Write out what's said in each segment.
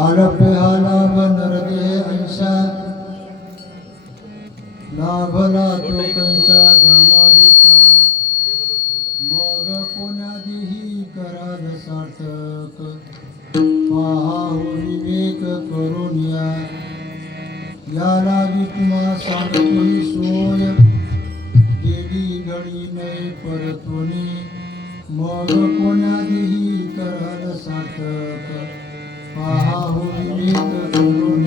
आलपे हा लाभ नरदे ऐसा लाभला तो कैसा गमाविता मग पुण्यादिही कराल सार्थक पहा हो विवेक करून या लागी तुम्हा सांगतोही सोय गेली घडी नाही परतोनी मग पुण्यादिही कराल सार्थक पहा हो विवेक करून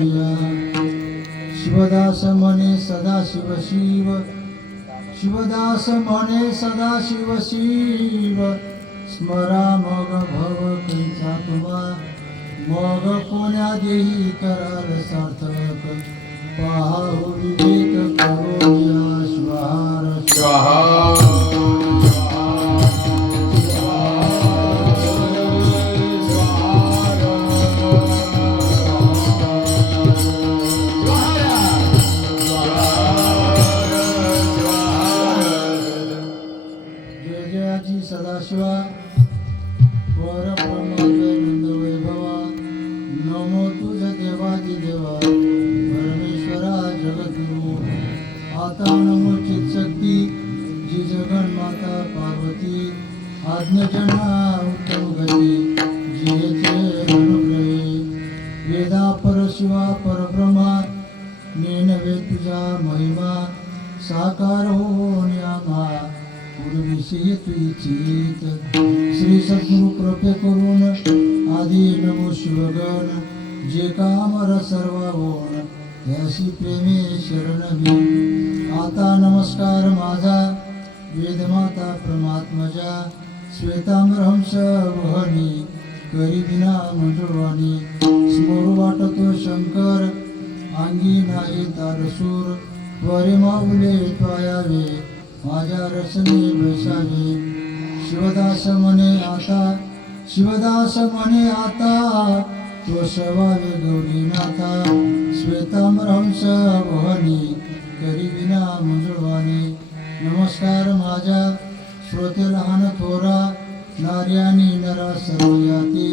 शिवदास म्हणे सदा शिव शिव शिवदास म्हणे सदा शिव शिव स्मरा मग भव कैचा तुम्हा मग कोण्या देही कराल सार्थक पहा हो विवेक करोया स्वाहार स्वाहा सदाशिवा परब्रह्म वैभवा नमो तुझ देवादी देवा परमेश्वरा जगद्गुरु आता नमो चित्शक्ती जी जगन्माता पार्वती आज्ञजना उत्तम गती जी येथे अनुग्रहे वेदा परशिवा परब्रह्मा नेनवे तुझा महिमा साकार होऊन आम्हा पूर्वीशी तुझीत श्री सद्गुरु कृपे करून आदी नमो शिवगण जे कामर सर्वावण त्याशी प्रेमे शरणवी आता नमस्कार माझा वेदमाता परमात्मजा श्वेतांबरहंस वहनी करी विना मंजुळवाणी स्मरू वाटतो शंकर अंगी नाही तारसूर त्वरे माऊले त्वायावे माझ्या रसने बैसावे शिवदास म्हणे आता तो सवावे गौरीनाथा श्वेतांबरहंस वहनी करी विना मंजुळवाणी नमस्कार माझ्या श्रोते लहान थोरा नार्यानी नरा सर्व याती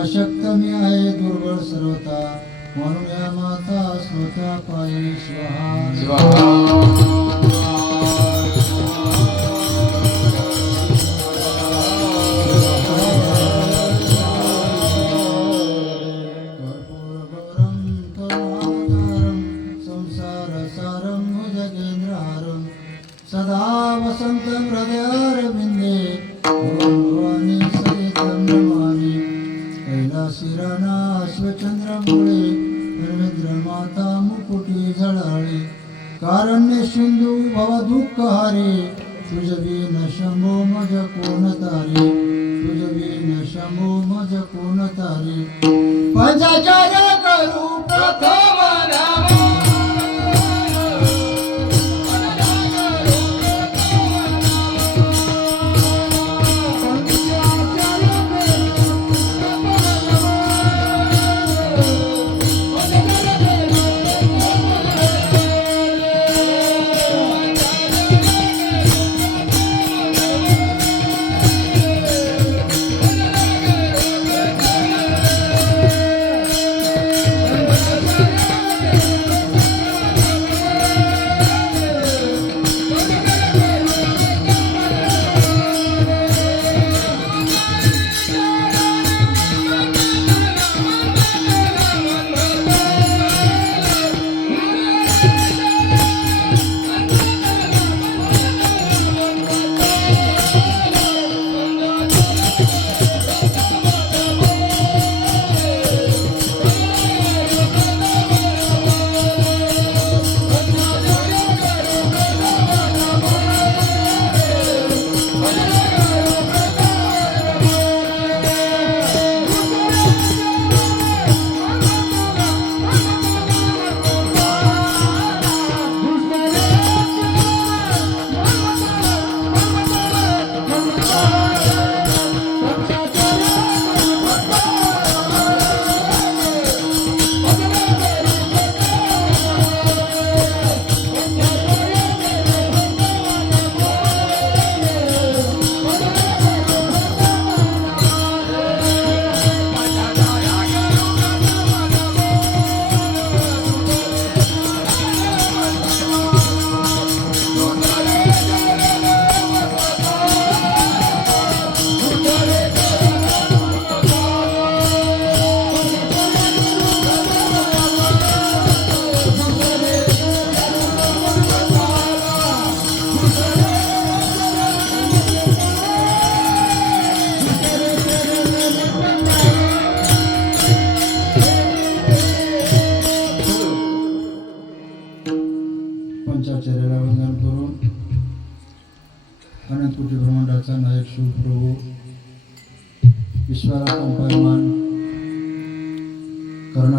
आशक्त मी आहे दुर्बळ सर्वता म्हणून या माता श्रोत्या पायी स्वाहा सदा वसंतं हृदयारविंदे भवानी सहितं नमामि कैलासीराना अश्वचंद्रमुळे नरेंद्रमाता मुकुटी झळाळी कारण्य सिंधू भव दुःख हारे तुझ विन शंभो मज कोण तारे तुझ विन शंभो मज कोण तारे पंचाचार्य करू प्रथम नाम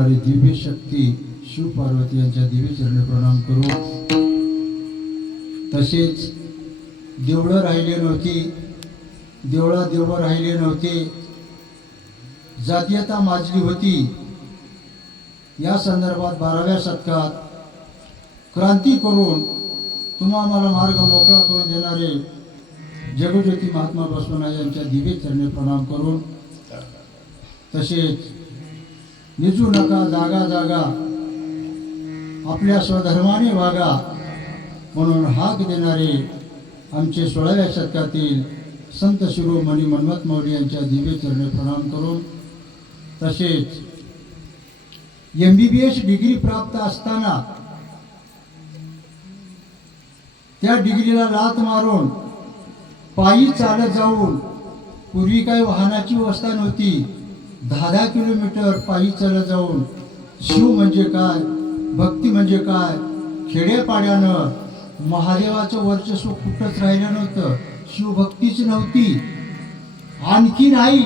देणारी दिव्य शक्ती शिव पार्वती यांच्या दिव्य चरणी प्रणाम करू. तसेच देवळं राहिले नव्हती, देवळं राहिले नव्हते, जातीयता माजली होती. या संदर्भात 12व्या शतकात क्रांती करून तुम्हा मला मार्ग मोकळा करून देणारे जगज्योती महात्मा बसवण्णा यांच्या दिव्य चरणी प्रणाम करून, तसेच निजू नका जागा जागा आपल्या स्वधर्माने वागा म्हणून हाक देणारे आमचे 16व्या शतकातील संत शिरोमणी मन्मथ मौली यांच्या दिव्य चरणी प्रणाम करून, तसेच MBBS डिग्री प्राप्त असताना त्या डिग्रीला लाथ मारून पायी चालत जाऊन, पूर्वी काही वाहनाची व्यवस्था नव्हती, 10-10 किलोमीटर पायी चालत जाऊन शिव म्हणजे काय, भक्ती म्हणजे काय, खेड्यापाड्यानं महादेवाचं वर्चस्व कुठंच राहिलं नव्हतं, शिवभक्तीच नव्हती. आणखी नाही,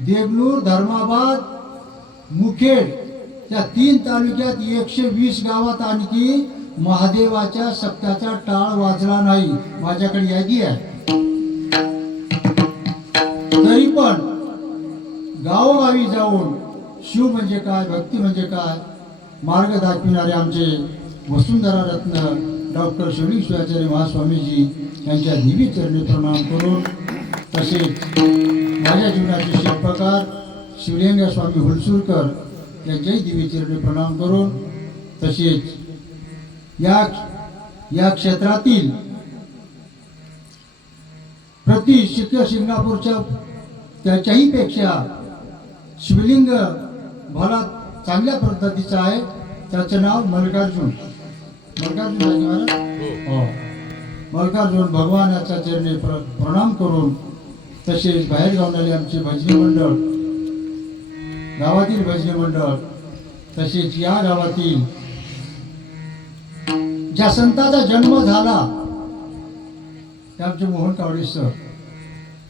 देगलूर, धर्माबाद, मुखेड त्या 3 तालुक्यात 120 गावात आणखी महादेवाच्या सप्त्याचा टाळ वाजला नाही. माझ्याकडे यादी आहे. तरी पण गावोगावी जाऊन शिव म्हणजे काय, भक्ती म्हणजे काय मार्ग दाखविणारे आमचे वसुंधरा रत्न डॉक्टर शिवलिंग शिवाचार्य महास्वामीजी यांच्या दिव्य चरणी प्रणाम करून, तसेच माझ्या जीवनाचे शिल्पकार शिवलिंग स्वामी हुलसूरकर यांच्याही दिव्य चरणी प्रणाम करून, तसेच या क्षेत्रातील शिखर सिंगापूरच्या त्याच्याही पेक्षा शिवलिंग भला चांगल्या पद्धतीचं आहे. त्याचं नाव मल्लिकार्जुन मल्लिकार्जुन भगवानाच्या चरणी प्रणाम करून, तसेच बाहेर गावणारे आमचे भजनी मंडळ, गावातील भजनी मंडळ, तसेच या गावातील ज्या संताचा जन्म झाला ते आमचे मोहन कावडे सर.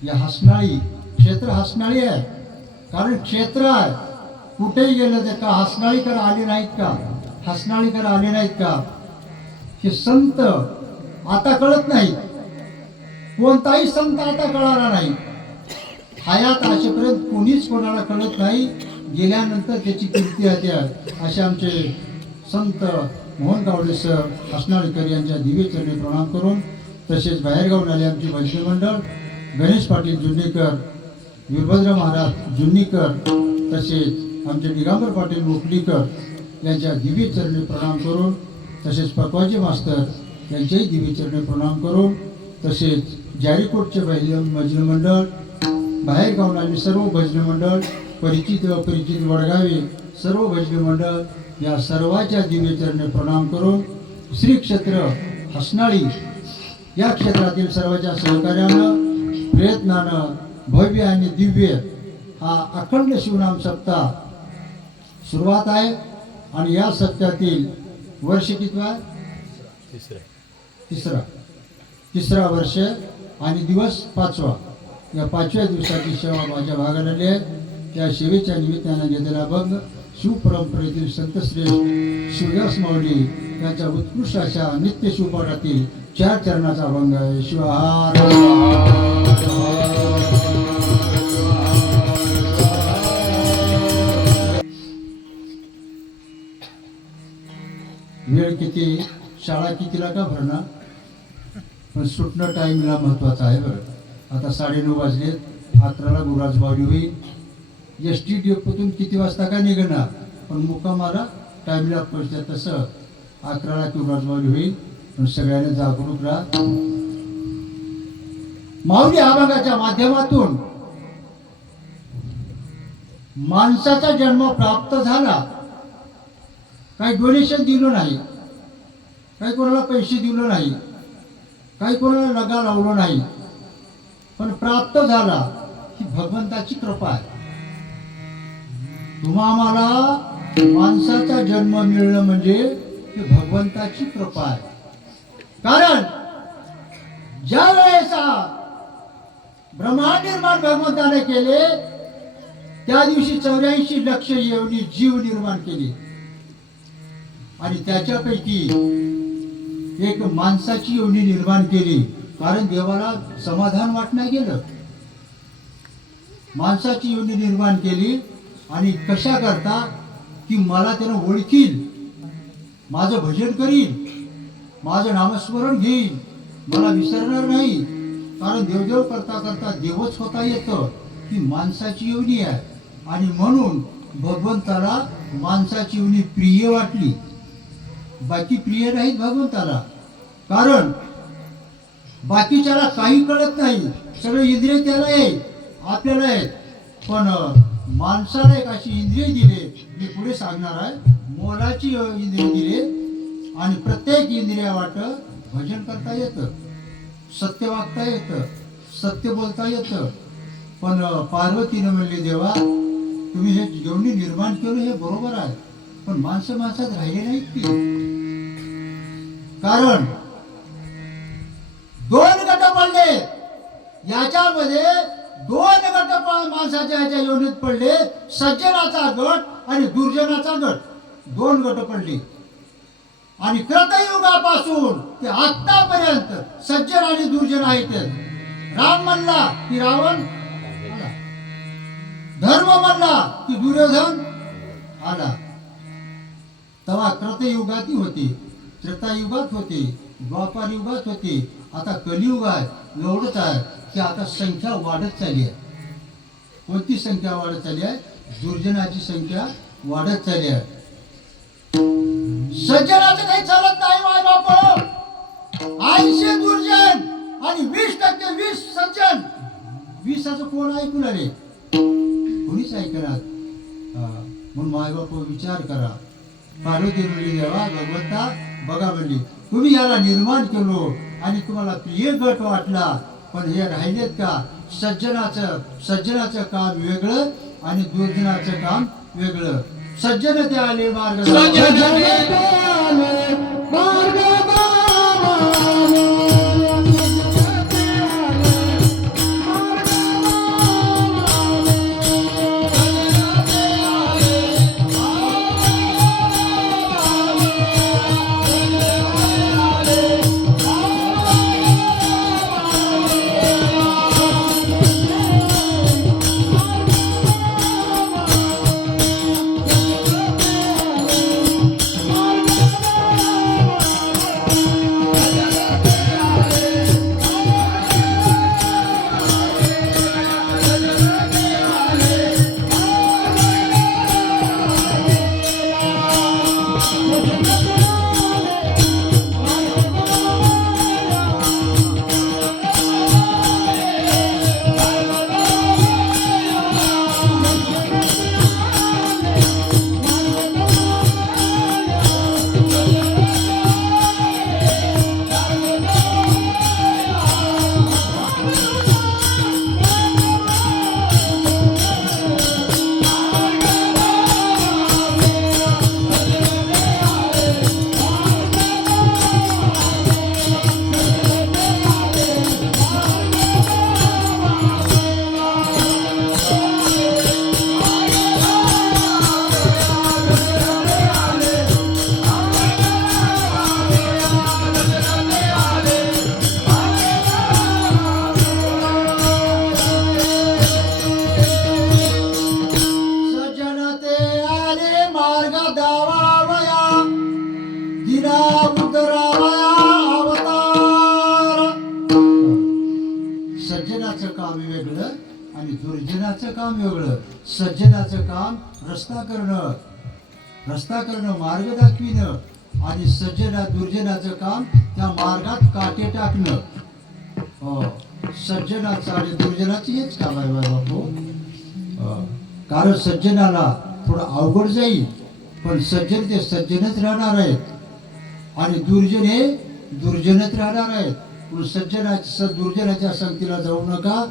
या हसनाळी क्षेत्र हसनाळी आहे, कारण क्षेत्र आहे. कुठेही गेलं तर का हसनाळीकर आले नाहीत का, हसनाळीकर आले नाहीत का, हे संत आता कळत नाही. कोणताही संत आता कळाला नाही. हयात असेपर्यंत कोणीच कोणाला कळत नाही, गेल्यानंतर त्याची कीर्ती होते. असे आमचे संत मोहन कावडे सर हसनाळीकर यांच्या दिव्य चरणी प्रणाम करून, तसेच बाहेरगावून आले आमचे भजनी मंडळ गणेश पाटील जुन्नीकर, वीरभद्र महाराज जुन्नीकर, तसेच आमचे दिगंबर पाटील मुकलीकर यांच्या दिव्य चरणी प्रणाम करून, तसेच पकवाजी मास्तर यांच्याही दिव्य चरणी प्रणाम करून, तसेच जारीकोटचे भजनी मंडळ, बाहेरगावून आले सर्व भजनी मंडळ, परिचित व अपरिचित वडगावे सर्व भजनी मंडळ या सर्वांच्या दिव्य चरणी प्रणाम करून, श्री क्षेत्र हसनाळी या क्षेत्रातील सर्वांच्या सहकार्यानं प्रयत्नानं भव्य आणि दिव्य हा अखंड शिवनाम सप्ताह सुरुवात आहे. आणि या सप्त्यातील वर्ष कितवा? तिसरा वर्ष आणि दिवस 5वा. या 5व्या दिवसाची सेवा माझ्या भागाला आली आहे. त्या सेवेच्या निमित्तानं घेतलेला भंग शिवपरंपरेतील संतश्रेष्ठ शिवदास माऊली यांच्या उत्कृष्ट अशा नित्य शिवपाठातील 4 चरणाचा भंग आहे. शिवहार. वेळ किती, शाळा कितीला का भरणार, पण सुटणं टाईमला महत्वाचं आहे. बरं, आता 9:30 वाजलेत, 11ला गुराजबावडी होईल. ST डेपोतून किती वाजता का निघणार, पण मुक्कामाला टाईमला पोहोचतात. तसं 11ला गुराजबावडी होईल, पण सगळ्यांनी जागरूक राहा. माऊली अभंगाच्या माध्यमातून माणसाचा जन्म प्राप्त झाला, काही डोनेशन दिलं नाही, काही कोणाला पैसे दिलं नाही, काही कोणाला लगा लावलं नाही, पण प्राप्त झाला ही भगवंताची कृपा आहे. तुम्हा आम्हाला माणसाचा जन्म मिळणं म्हणजे ही भगवंताची कृपा आहे. कारण ज्या वेळेस ब्रह्मांड निर्माण भगवंताने केले त्या दिवशी 84 लक्ष योनी जीव निर्माण केले आणि त्याच्यापैकी एक माणसाची योनी निर्माण केली, कारण देवाला समाधान वाटण्यात गेलं. माणसाची योनी निर्माण केली आणि कशा करता की मला त्यानं ओळखील, माझं भजन करील, माझं नामस्मरण घेईल, मला विसरणार नाही. कारण देवदेव करता करता देवच होता येतं, ती माणसाची योनी आहे. आणि म्हणून भगवंताला माणसाची योनी प्रिय वाटली, बाकी प्रिय नाहीत भगवंताला. कारण बाकीच्याला काही कळत नाही, सगळे इंद्रिय त्याला आहे, आपल्याला आहेत. पण माणसाला एक अशी इंद्रिय दिले, मी पुढे सांगणार आहे, मोलाची इंद्रिय दिले आणि प्रत्येक इंद्रिया वाट भजन करता येतं, सत्य वागता येतं, सत्य बोलता येतं. पण पार्वतीनं म्हणले, देवा तुम्ही हे जेवढी निर्माण केलं हे बरोबर आहे, पण माणसं माणसात राहिले नाहीत की. कारण 2 गट पडले याच्यामध्ये, 2 गट माणसाच्या ह्याच्या योनीत पडले, सज्जनाचा गट आणि दुर्जनाचा गट. 2 गट पडले आणि कृतयुगापासून ते आतापर्यंत सज्जन आणि दुर्जन आहेत. राम म्हणला की रावण आला, धर्म म्हणला की दुर्योधन आला. तेव्हा कृतयुगात होते, त्रेतायुगात होते, द्वापार युगात होते, आता कलियुग आहे. एवढंच आहे की आता संख्या वाढत चालली आहे. कोणती संख्या वाढत चालली आहे? दुर्जनाची संख्या वाढत चालली आहे. सज्जनाचं काही चालत नाही माय बाप. 80 दुर्जन आणि 20% 20 सज्जन. 20चं कोण ऐकून आले? कोणीच ऐकणार. म्हणून माय बाप विचार करा. पार्वती म्हणली, देवा भगवंता बघा म्हणली, तुम्ही याला निर्माण केलो आणि तुम्हाला प्रिय गट वाटला, पण हे राहिलेत का? सज्जनाचं काम वेगळं आणि दुर्जनाचं काम वेगळं. सज्जन ते आले मार्ग, सज्जनाचं काम वेगळं आणि दुर्जनाचं काम वेगळं. सज्जनाचं काम रस्ता करणं, मार्ग दाखविणं, आणि दुर्जनाचं काम त्या मार्गात काटे टाकणं. सज्जनाचं आणि दुर्जनाचं हेच काम आहे बापू. कारण सज्जनाला थोडं अवघड जाईल, पण सज्जन ते सज्जनच राहणार आहेत आणि दुर्जन हे दुर्जनच राहणार आहेत. दुर्जनाच्या संगतीला जाऊ नका.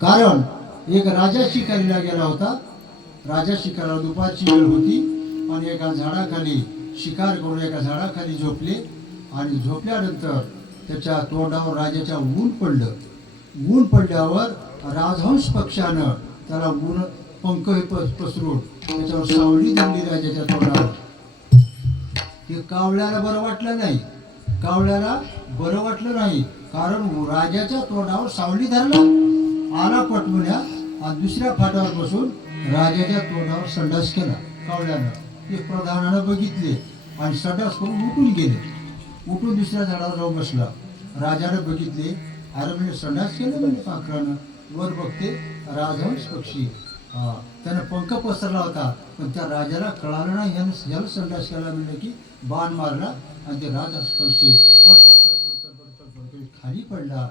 कारण एक राजा शिकारीला गेला होता. राजा शिकारीला दुपारची वेळ होती आणि एका झाडाखाली शिकार करून एका झाडाखाली झोपले आणि झोपल्यानंतर त्याच्या तोंडावर राजाच्या ऊन पडलं. ऊन पडल्यावर राजहंस पक्षानं त्याला ऊन पंख हे पसरून त्याच्यावर सावली धरली राजाच्या तोंडावर. ते कावळ्याला बरं वाटलं नाही. कावळ्याला बरं वाटलं नाही, कारण राजाच्या तोंडावर सावली धरला. आला पटमुन्या आणि दुसऱ्या फाटावर बसून राजाच्या तोंडावर संडास केला कावळ्यानं. ते प्रधानानं बघितले आणि संडास करून उठून गेले. उठून दुसऱ्या झाडावर जाऊन बसला. राजानं बघितले, अरे म्हणजे संडास केलं म्हणजे पाखरानं. वर बघते राजहंस पक्षी, त्यानं पंख पसरला होता, पण त्या राजाला कळालं नाही यानं संडास केला. म्हणलं की बाण मारला आणि ते राजहंस पक्षी पटपट खाली पडला.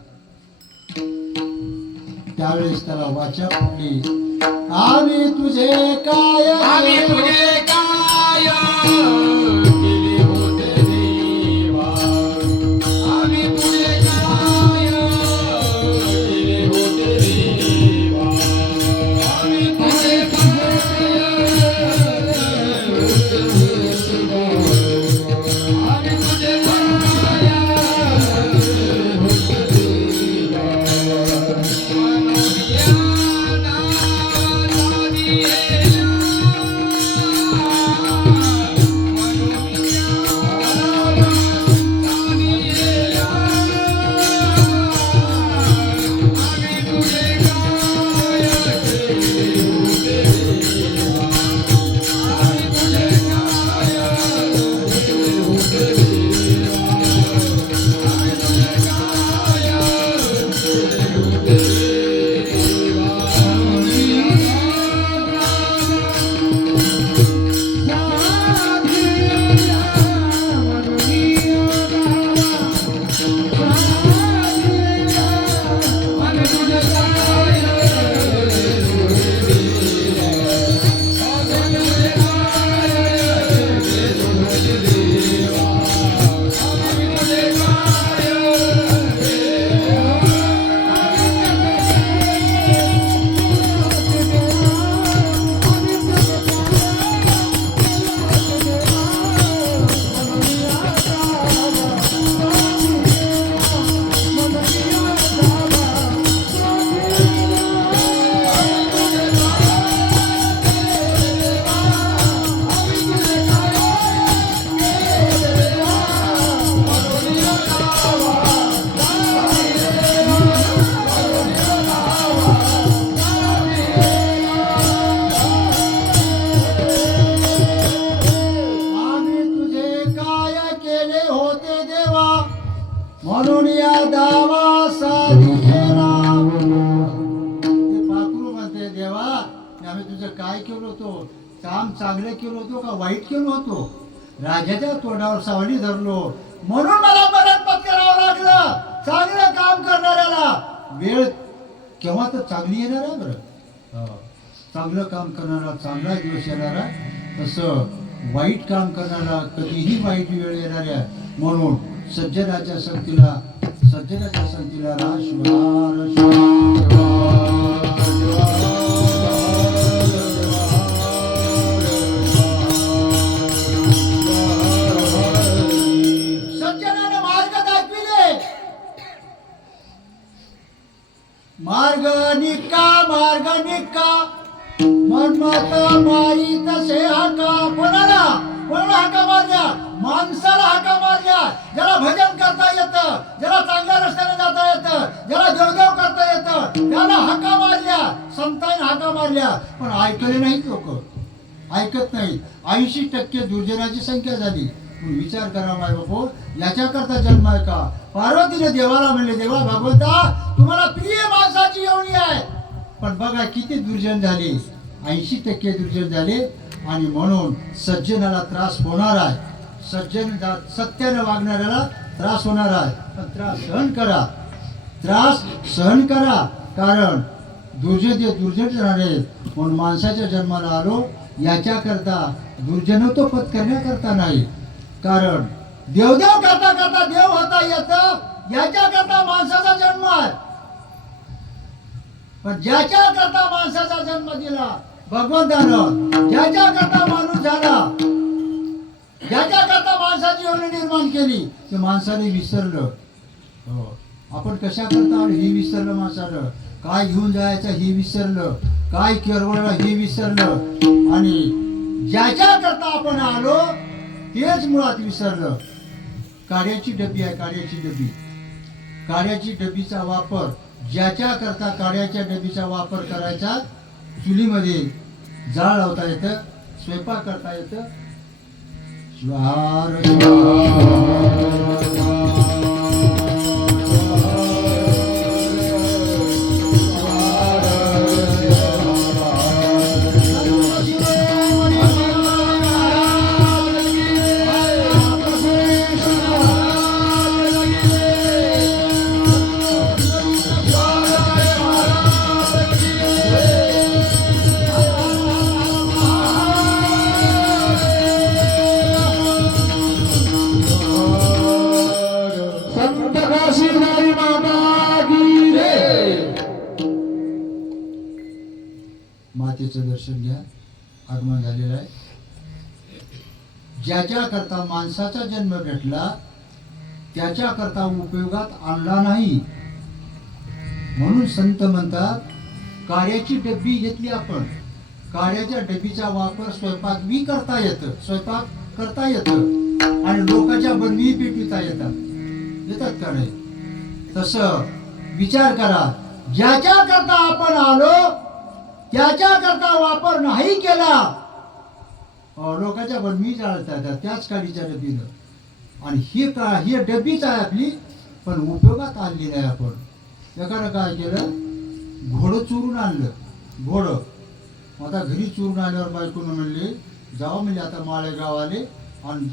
त्यावेळेस त्याला वाचा फुटली, आम्ही तुझे काय, आम्ही तुझे काय केले होते देवा, आम्ही तुझे काय केले होते देवा, आम्ही तुझे काय आम्ही तुझे म्हणून या दावासाठी केला. ते पाखरू म्हणते, देवा आम्ही तुझं काय केलं होतो, काम चांगलं केलं होतो का वाईट केलं होतो? राजाच्या तोंडावर सावली धरलो म्हणून मला मरण पत्करावं लागलं. चांगलं काम करणाऱ्याला वेळ केव्हा तर चांगली येणार आहे बरं. चांगलं काम करणारा चांगला दिवस येणार आहे, तसं वाईट काम करणारा कधीही वाईट वेळ येणार आहे. म्हणून सज्जनाच्या संगतीला सज्जनाने मार्ग दाखविले. मार्ग निका मनमत मारी तसे हाका. कोणाला हाका मारल्या? माणसाला हाका मारल्या. ज्याला भजन करता येतं, ज्याला चांगल्या रस्त्याने जाता येतं, ज्याला देवदेव करता येतं, त्याला हाका मारल्या. संतांनी हाका मारल्या, पण ऐकले नाहीत लोक, ऐकत नाहीत. 80% दुर्जनाची संख्या झाली. विचार करा माय बापू, याच्याकरता जन्म आहे का? पार्वतीने देवाला म्हणले, देवा भगवंता तुम्हाला प्रिय माणसाची एवढी आहे, पण बघा किती दुर्जन झाले. 80% दुर्जन झाले. आणि म्हणून सज्जनाला त्रास होणार आहे. सत्याने वागणाऱ्याला त्रास होणार आहे, पण त्रास सहन करा. कारण दुर्जन राहणे म्हणून माणसाच्या जन्माला आलो, याच्याकरता दुर्जनत्व पत्करण्याकरता नाही. कारण देवदेव करता करता देव होता येतं, याच्याकरता माणसाचा जन्म आहे. पण ज्याच्याकरता माणसाचा जन्म दिला भगवंतानं, ज्याच्याकरता माणूस झाला, ज्याच्याकरता माणसाची एवढी निर्माण केली, ते माणसाने विसरलं. आपण कशा करता हे विसरलं माणसानं. काय घेऊन जायचं हे विसरलं, काय केरवळलं हे विसरलं, आणि ज्याच्या करता आपण आलो तेच मुळात विसरलं. काड्याची डबी आहे, काड्याची डबी. काड्याची डबीचा वापर ज्याच्या करता काड्याच्या डबीचा वापर करायचा, चुलीमध्ये जाळ लावता येतं, स्वयंपाक करता येतं. स्वार संत काशीनाथी माता की जय. मातेचं दर्शन घ्या, आगमन झालेलं आहे. ज्याच्या करता माणसाचा जन्म भेटला त्याच्या करता उपयोगात आणला नाही, म्हणून संत म्हणतात काड्याची डबी घेतली आपण. काड्याच्या डबीचा वापर स्वयंपाक बी करता येतं, स्वयंपाक करता येतं, आणि लोकांच्या बनवी पेटविता येतात का नाही? तसं विचार करा, ज्याच्या करता आपण आलो त्याच्या करता वापर नाही केला, लोकांच्या बनवी जाळता येतात त्याच काडीच्या डबीनं. आणि ही डबीच आहे आपली, पण उपयोगात आणली नाही आपण. एकानं काय केलं, घोडं चोरून आणलं. घोडं आता घरी चोरून आल्यावर बायकोनं म्हणले जावं, म्हणजे आता माळेगाव आले, आणि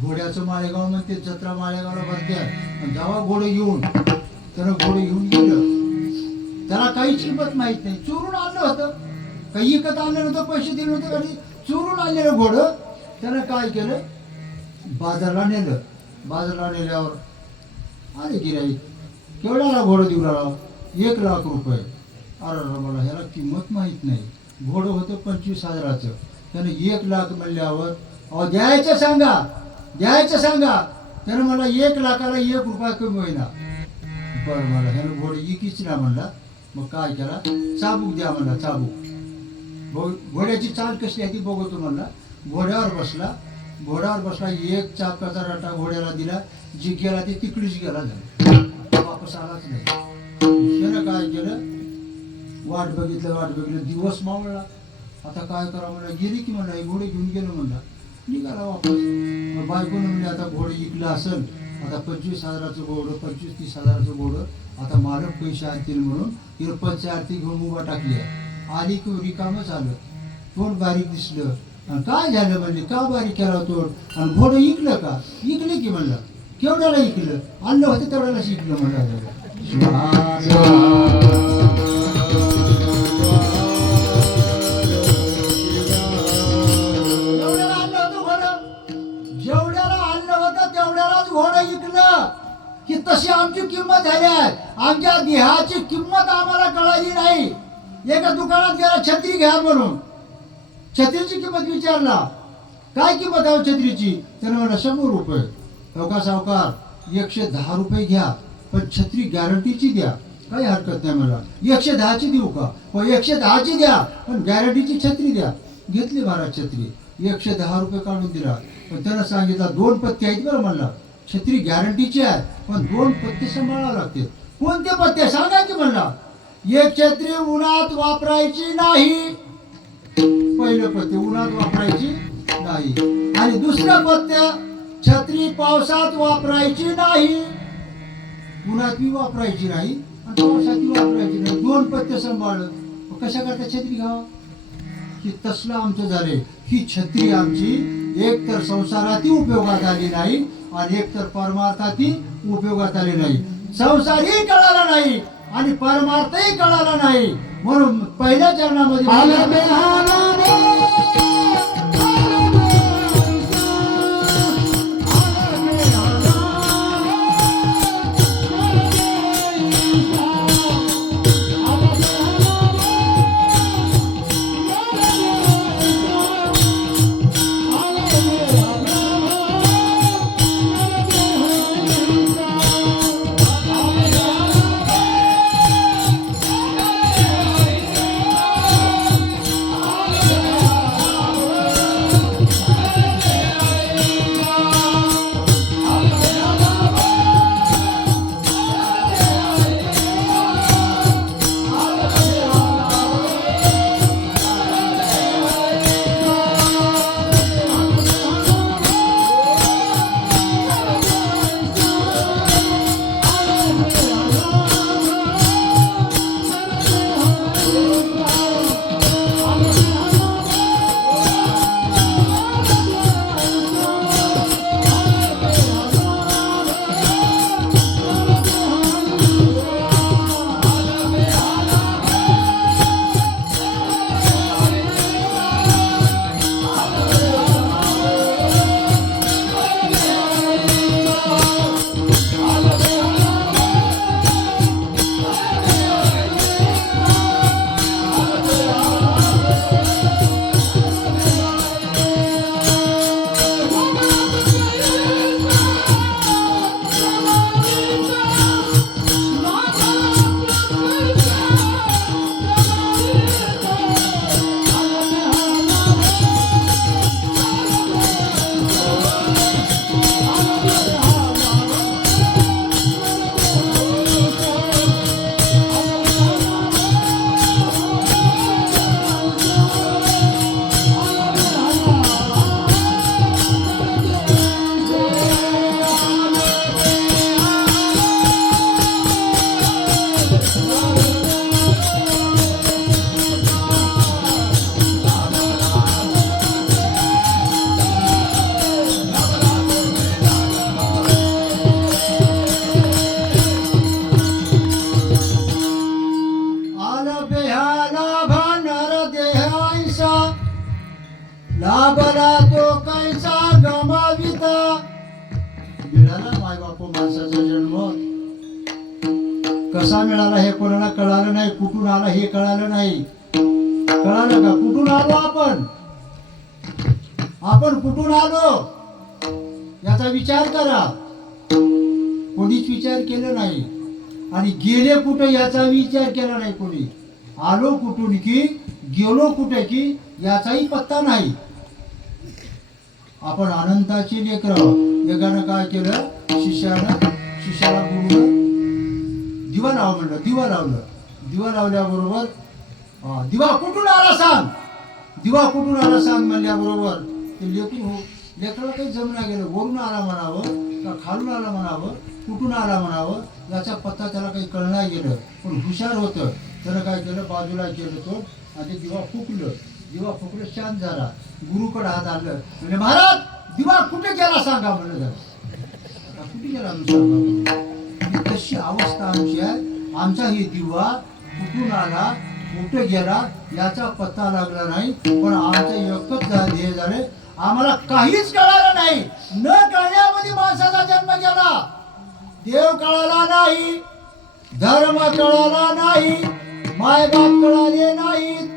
घोड्याचं माळेगाव म्हणते, जत्रा माळेगावला भरते, आणि जावा घोडं घेऊन. त्यानं घोडं घेऊन गेलं. त्याला काहीच किंमत माहीत नाही, चोरून आणलं होतं, काही विकत आणलं नव्हतं, पैसे दिले नव्हते, आणि चोरून आणलेलं घोडं. त्यानं काय केलं, बाजारला नेलं. बाजारला नेल्यावर आले गिऱ्हाईक, केवढ्याला घोडं देऊ राहिला, 1,00,000 रुपये. अरे मला ह्याला किंमत माहीत नाही. घोडं होतं 25,000चं. त्यानं 1,00,000 म्हणल्यावर अहो द्यायचं सांगा, द्यायचं सांगा. त्यानं मला 1,00,000ला 1 रुपया कमी होईना. बरं मला ह्यानं घोडं इकीच ना म्हणला. मग काय केला, चाबूक द्या म्हणला, चाबूक. घोड्याची चाल कसली आहे ती बघतो म्हणला. घोड्यावर बसला, एक चाकाचा रटा घोड्याला दिला, जे गेला ते तिकडीच गेला, झाला वापस आलाच नाही. त्यानं काय केलं, वाट बघितलं, दिवस मावळला. आता काय करा म्हणलं, गेली की म्हणला, हे घोडे घेऊन गेलो म्हणला, निघाला वापस. मग बायकोनं म्हणजे आता घोडं इकलं असेल, आता 25,000चं घोडं, 25-30,000चं घोडं, आता मालक पैसे आणतील म्हणून तिला पंचायती घेऊन उभा टाकली आहे. आली की रिकामच आलं, तोंड बारीक दिसलं. आणि काय झालं म्हणजे, का बारीक केला तोंड, आणि घोडं इकलं का, इकले की म्हणलं, केवढ्याला इकलं, आणलं होतं तेवढ्याला शिकलं म्हणलं. की तशी आमची किंमत झाली आहे. आमच्या देहाची किंमत आम्हाला कळाली नाही. एका दुकानात गेला छत्री घ्या म्हणून, छत्रीची किंमत विचारला, काय किंमत आहे छत्रीची, त्यानं म्हणला 100 रुपये. सावकार 110 रुपये घ्या, पण छत्री गॅरंटीची द्या. काही हरकत नाही मला, 110ची देऊ का, हो 110ची द्या, पण गॅरंटीची छत्री द्या. घेतली महाराज छत्री, 110 रुपये काढून दिला. पण त्यानं सांगितलं 2 पत्ते आहेत बरं म्हणला, छत्री गॅरंटीची आहे, पण 2 पत्ते सांभाळावे लागतील. कोणते पत्ते सांगा की म्हणला. एक छत्री उन्हात वापरायची नाही, पहिलं पत्ते उन्हात वापरायची नाही, आणि दुसरं पत्ते छत्री पावसात वापरायची नाही. उन्हातही वापरायची नाही आणि पावसातही वापरायची नाही. 2 पत्ते सांभाळ, कशा करता छत्री घ्यावा. की तसलं आमचं झाले. ही छत्री आमची एक तर संसारातही उपयोगात आली नाही, आणि एक तर परमार्थातही उपयोगात आली नाही. संसारही कळाला नाही आणि परमार्थही कळाला नाही. म्हणून पहिल्या चरणामध्ये लाभला तो कैसा गमाविता. मिळाला माय बापू माणसाचा जन्म कसा मिळाला हे कोणाला कळालं नाही. कुठून आला हे कळालं नाही. कळालं का कुठून आलो आपण. आपण कुठून आलो याचा विचार करा. कोणीच विचार केला नाही. आणि गेले कुठे याचा विचार केला नाही कोणी. आलो कुठून की गेलो कुठे की याचाही पत्ता नाही. आपण अनंताची लेकरं. एकानं काय केलं शिष्याला गुरुनं दिवा लाव म्हणलं. दिवा लावलं. दिवा लावल्याबरोबर दिवा कुठून आला सांग. दिवा कुठून आला सांग म्हणल्याबरोबर ते लेकराला काही जमना गेलं. वरून आला म्हणावं का खालून आला म्हणावं कुठून आला म्हणावं याचा पत्ता त्याला काही कळणार गेलं. पण हुशार होतं. त्यानं काय केलं बाजूला केलं तो आणि ते दिवा फुकलं. दिवा फुकलं शांत झाला. गुरुकडे हात आणलं म्हणजे महाराज दिवा कुठे गेला सांगा म्हणलं. जरा कुठे गेला म्हणून सांगा. तशी अवस्था आमची आहे. आमचा ही दिवा कुठून आला कुठे गेला याचा पत्ता लागला नाही. पण आमचं एकच ध्येय झाले आम्हाला काहीच कळालं नाही. न कळण्यामध्ये माणसाचा जन्म गेला. देव कळाला नाही. धर्म कळाला नाही. मायबाप कळाले नाहीत.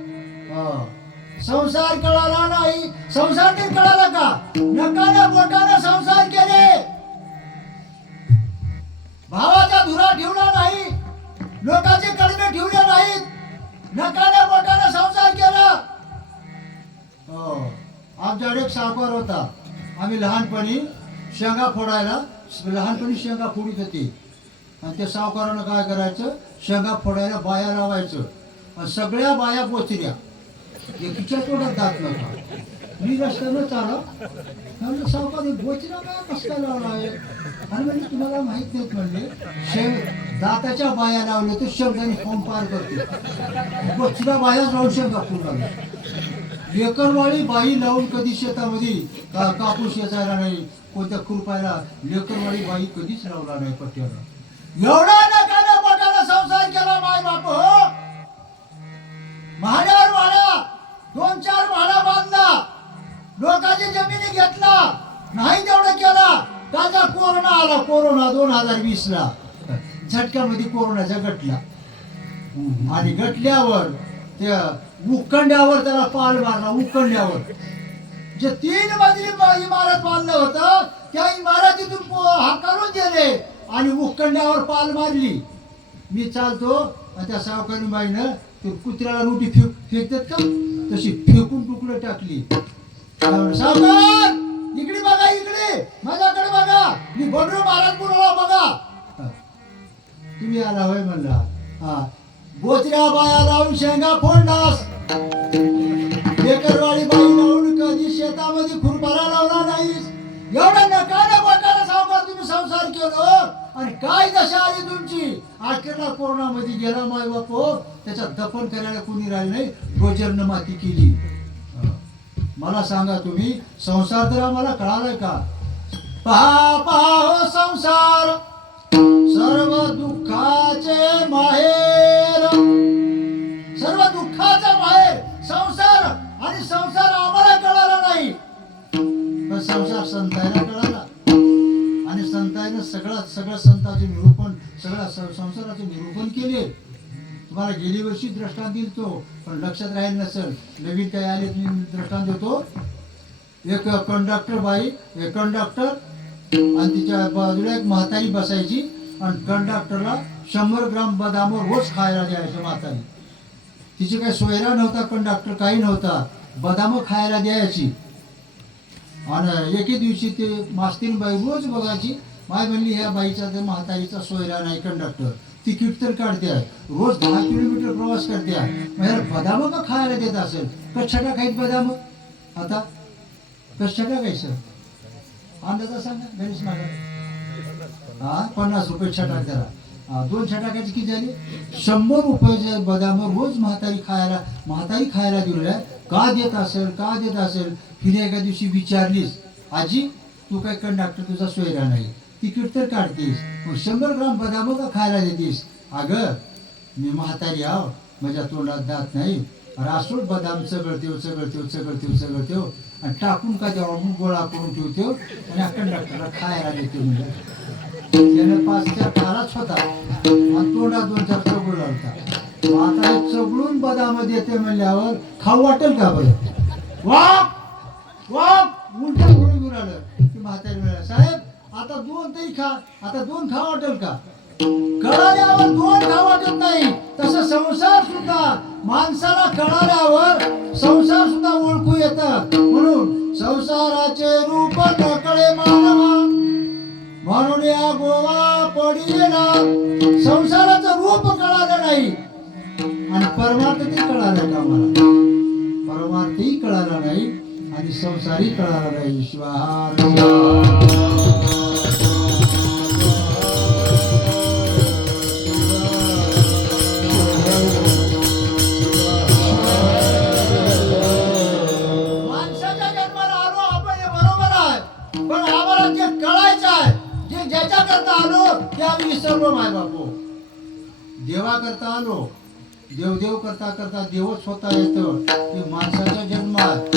संसार कळाला नाही. संसार ते कळाला का. नकाने बोटाने संसार केले. भावाचा धुरा ठेवला नाही. लोकांचे कडवे ठेवले नाहीत. नकाने बोटाने संसार केला. आमच्याकडे एक सावकार होता. आम्ही लहानपणी शेंगा फोडायला शेंगा फोडीत होती. आणि त्या सावकारानं काय करायचं शेंगा फोडायला बाया लावायचं. आणि सगळ्या बाया पोचल्या. एकीच्या तोंडात दात नव्हता. मी रस्त्यानं चालत म्हणलं सावकार बोचरा काय कसं काय लावला आहे. आणि म्हणजे तुम्हाला माहित नाहीत म्हणले दाताच्या बाया लावल्या तर शेंगाने फोन पार करते. बोचरा बाया जाऊन शेंगा फोड लागल्या. लेकरवाळी बाई लावून कधी शेतामध्ये कापूस येचायला नाही. कोणत्या कृपायला लेकरवाळी बाई कधीच लावला नाही पट्ट्याला. एवढा नकाने बोटाने संसार केला माय बाप. हो महाड्यावर वाडा 2-4 वाडा बांधला. लोकांची जमिनी घेतला. नाही तेवढं केला. ताजा कोरोना आला. कोरोना 2020 ला झटक्यामध्ये कोरोनाचा गटला. आणि गटल्यावर त्या उकंड्यावर त्याला पाल मारला. उकंड्यावर जे 3 मजली इमारत बांधलं होतं त्या इमारतीतून हाकालून गेले आणि उकंड्यावर पाल मारली. मी चालतो आणि त्या सावकारी बाईनं ते कुत्र्याला रोटी फेकतात का तशी फेकून तुकडं टाकली. सावकार इकडे बघा. इकडे माझ्याकडे बघा. मी बडरू महाराज बोलला बघा. तुम्ही आला होय म्हणला. हा बोचऱ्या बाया लावून शेंगा फोडलास. लेकरवाळी बाई लावून कधी शेतामध्ये खुरपारा लावला नाहीस. एवढं नकाने बोटाने सावकार तुम्ही संसार केलो. आणि काय दशा आली तुमची. अखेरला कोरोनामध्ये गेला माय बाप. त्याच्यात दफन करायला कोणी राहिले नाही. गोजरनं माती केली. मला सांगा तुम्ही संसार तर आम्हाला कळालाय का. पहा हो संसार सर्व दुःखाचे माहेर. सर्व दुःखाचा माहेर संसार. आणि संसार आम्हाला कळाला नाही. पण संसार संतांना कळाला. आणि संतांना सगळं संतांचे निरूपण सगळं संसाराचे निरूपण केले. तुम्हाला गेली वर्षी दृष्टांत दिल तो पण लक्षात राहील नसेल. नवीन काही आले मी दृष्टांत देतो. एक कंडक्टर बाई एक कंडक्टर आणि तिच्या बाजूला एक म्हातारी बसायची. आणि कंडक्टरला 100 ग्राम बदाम रोज खायला द्यायचं. म्हातारी तिची काही सोयरा नव्हता. कंडक्टर काही नव्हता. बदाम खायला द्यायची. आणि एके दिवशी ते मास्तीन बाई रोज बघायची. माय म्हणली ह्या बाईचा तर म्हातारीचा सोयरा नाही. कंडक्टर तिकीट तर काढते आहे. रोज 10 किलोमीटर प्रवास करते आहे. मग बदाम का खायला देत असेल. कशाला खाईत बदाम. आता कशाला खायचं अंदाजा सांगा. गणेश मागा 50 रुपये छटाक करा. 2 छटाकाची किती झाली 100 रुपयाचे बदाम रोज म्हातारी खायला दिलेल्या. का देत असेल तिने एका दिवशी विचारलीस. आजी तू काय कंडक्टर तुझा सोयरा नाही. तिकीट तर काढतीस मग 100 ग्राम बदाम का खायला देतीस. अगं मी म्हातारी आहो माझ्या तोंडात दात नाही. रासूळ बदाम चगळतो आणि टाकून का तेव्हा मग गोळा करून ठेवतो आणि अखंड डॉक्टरला खायला देतो म्हणजे त्यानं 5-4 काळाच होता आणि तोंडात 2-4 चगळून होता. आता हे चगळून बदाम देते म्हणल्यावर खाऊ वाटेल का बरं? वा उलट करून घेऊन आलं की म्हातारी वेळा साहेब आता 2 तरी खा, आता 2 खा वाटेल का? कळाल्यावर 2 खा वाटत नाही. तसं संसार सुद्धा माणसाला कळाल्यावर संसार सुद्धा ओळखू येतं. म्हणून संसाराचे रूप न कळे मानवा म्हणून या गोवा पडिलेला. संसाराचं रूप कळालं नाही आणि परमार्थ ते कळालं का? मला परमार्थही कळाला नाही आणि संसारही कळाला नाही. शिवाहार विसरलो माय बापू. देवा करता आलो, देव करता करता देवच होता येतं की माणसाच्या जन्मात.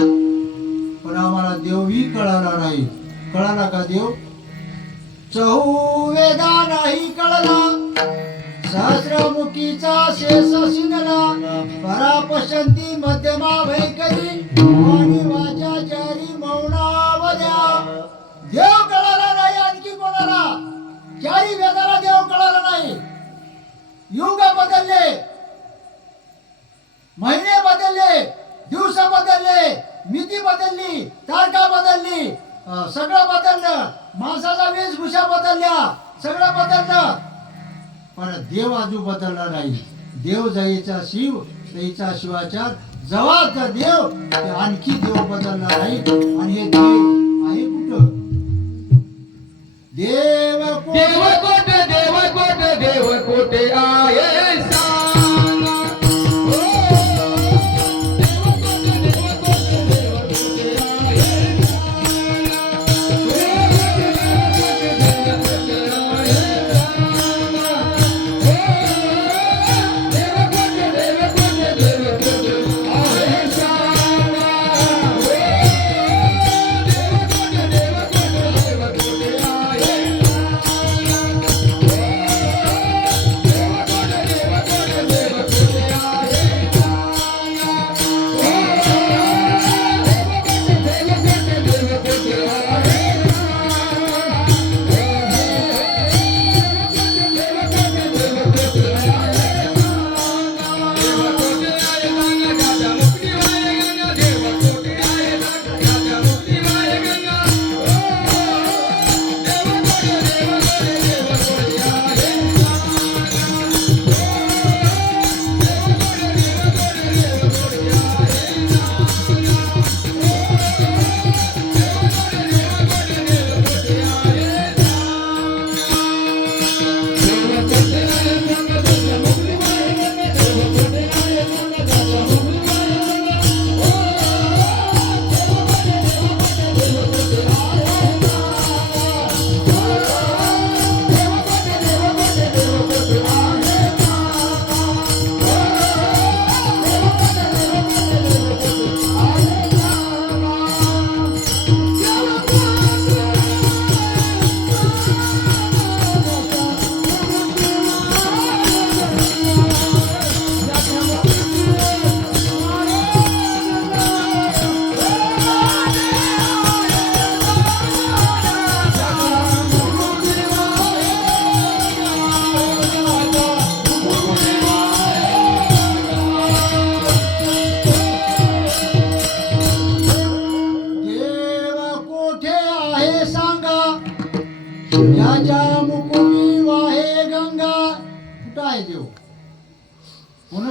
पण आम्हाला देवही कळाला नाही. कळाला का देव? चहुवेदा नाही कळला, सहस्रमुखीचा शेष शिनला, परापशंती मध्यमा भैकरी आणि वाचा चारी मौनावद्या. देव कळाला नाही. आणखी कोणाला? चारी वेदाला देव कळाला नाही. युग बदलले, महिने बदलले, दिवस बदलले, मिती बदलली, तारखा बदलली, सगळं बदललं. माणसाचा वेशभूषा बदलल्या, सगळं बदललं. पण देव अजून बदलला नाही. देव जायचा शिव, त्याचा शिवाचार जवळचा देव, ते आणखी देव बदलला नाही. आणि हे देव आहे कुठं? देव कोटे आहे सांगा.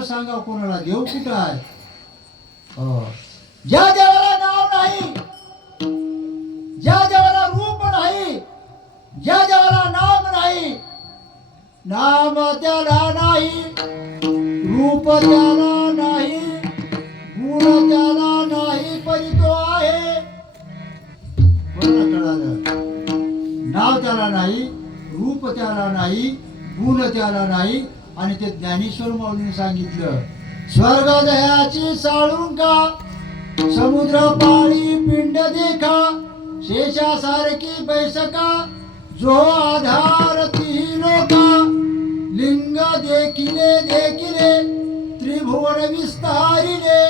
सांगा कोणाला देव कुठं आहे? ज्या देवाला नाव नाही, ज्या देवाला रूप नाही, ज्या देवाला नाम नाही, नाम त्याला नाही, रूप त्याला नाही, गुण त्याला नाही, परी तो आहे. कोणाला कळालं? नाव त्याला नाही, रूप त्याला नाही, गुण त्याला नाही. आणि ते ज्ञानेश्वर माऊलीने सांगितलं स्वर्ग दह्याची साळुंका समुद्र पाळी पिंड देखा शेषासारखी बैसका जो आधार ती लोका लिंग देखिले देखिले त्रिभुवन विस्तारिले.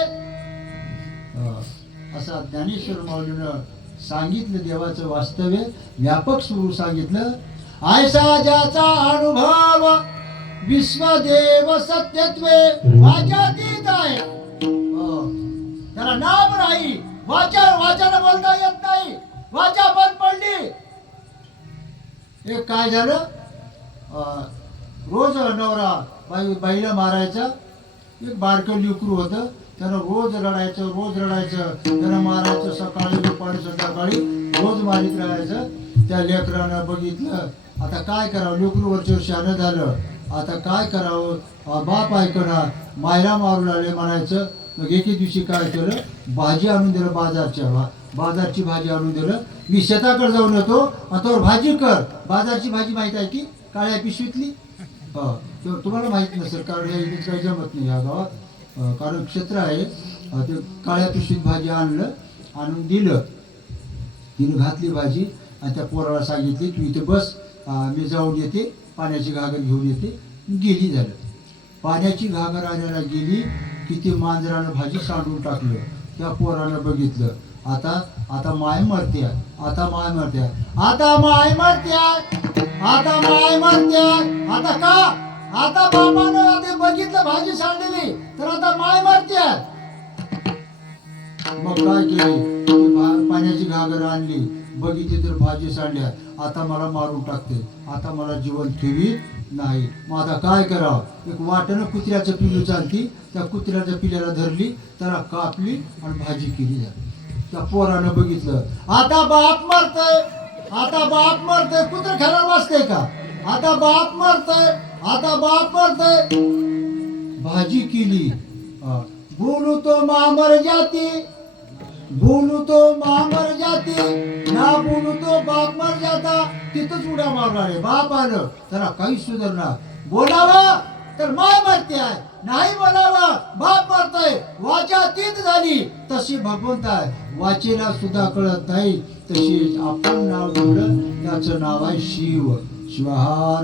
असा ज्ञानेश्वर माऊलीनं सांगितलं देवाचं वास्तव्य व्यापक स्वरूप सांगितलं. आयसा ज्याचा अनुभव विश्वदेव सत्यत्वे वाचातीत आहे. त्याला नाम नाही, वाचानं बोलता येत नाही, वाचा बंद पडली. एक काय झालं, रोज नवरा बाईला मारायचा. एक बारकं लेकरू होतं, त्यानं रोज रडायचं, त्यानं मारायचं सकाळी दुपारी संध्याकाळी रोज मारित राहायचं. त्या लेकरानं बघितलं, आता काय करावं, लेकरू वरच्या शहाणं झालं, आता काय करावं, बाप ऐकना, मायला मारू लागले म्हणायचं. मग एके दिवशी काय केलं, भाजी आणून दिलं, बाजारची भाजी आणून दिलं. मी शेताकडे जाऊन येतो आणि तोवर भाजी कर. बाजारची भाजी माहीत आहे की काळ्या पिशवीतली, तुम्हाला माहीत नसेल कारण या इथे काही जमत नाही या गावात, कारण क्षेत्र आहे. ते काळ्या पिशवीत भाजी आणून दिलं. तिनं घातली भाजी आणि त्या पोराला सांगितली तू इथे बस, मी जाऊन येते, पाण्याची घागर घेऊन येते. गेली. झालं, पाण्याची घागर आणायला गेली की ती मांजरानं भाजी सांडून टाकलं. त्या पोरानं बघितलं, आता माय मरते, आता का, आता बापानं ते बघितलं भाजी सांडली तर आता माय मरते. मग काय केली, पाण्याची घागर आणली, बघितली तर भाजी सांडल्या. आता मला मारून टाकते, आता मला जीवन ठेवीत नाही. मग आता काय करावं, एक वाटणं कुत्र्याचं पिलू चालती, त्या कुत्र्याच्या पिल्याला धरली, त्याला कापली आणि भाजी केली. झाली. त्या पोरानं बघितलं, आता बाप मरतय, कुत्र खायला वाचतंय का, आता बाप मरतय, भाजी केली. बोलू तो मामर जाती, ना बोलू तो बाप मर जाता. तिथंच उड्या मारणार आहे. बाप आलं त्याला काही सुधारणार, बोलावं तर माय मरते आहे, नाही बोलावं बाप मरतय. वाचा तीत झाली तशी भगवंत आहे, वाचेला सुद्धा कळत नाही. तशी आपण नाव ठेवलं, त्याचं नाव आहे शिव. शिवहार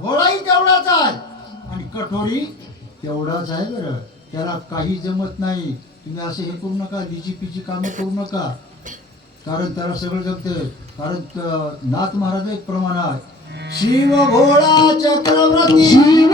भोळाही तेवढाच आहे आणि कठोरी तेवढाच आहे. बरं, त्याला काही जमत नाही. तुम्ही असं हे करू नका, लिचीपिची कामं करू नका, कारण त्याला सगळं जमतंय. कारण नाथ महाराज एक प्रमाणात शिव भोळा चक्रवर्ती,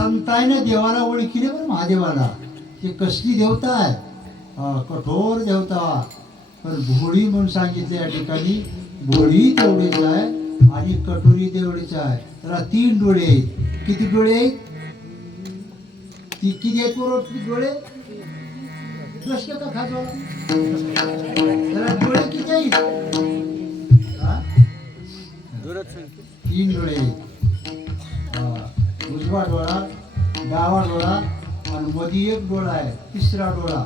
संतांना देवाला ओळखीले पण महादेवाला ते कसली देवता आहे, कठोर देवता. पण भोळी म्हणून सांगितले या ठिकाणी. भोळी तेवढीच आहे आणि कटोरी तेवढीच आहे. त्याला 3 डोळे आहेत. किती डोळे आहेत? किती आहेत बरोबर किती डोळे? प्रश्न का खाजवा त्याला डोळे किती आहेत? 3 डोळे आहेत. उजवा डोळा, डावा डोळा आणि मध्ये एक डोळा आहे, तिसरा डोळा.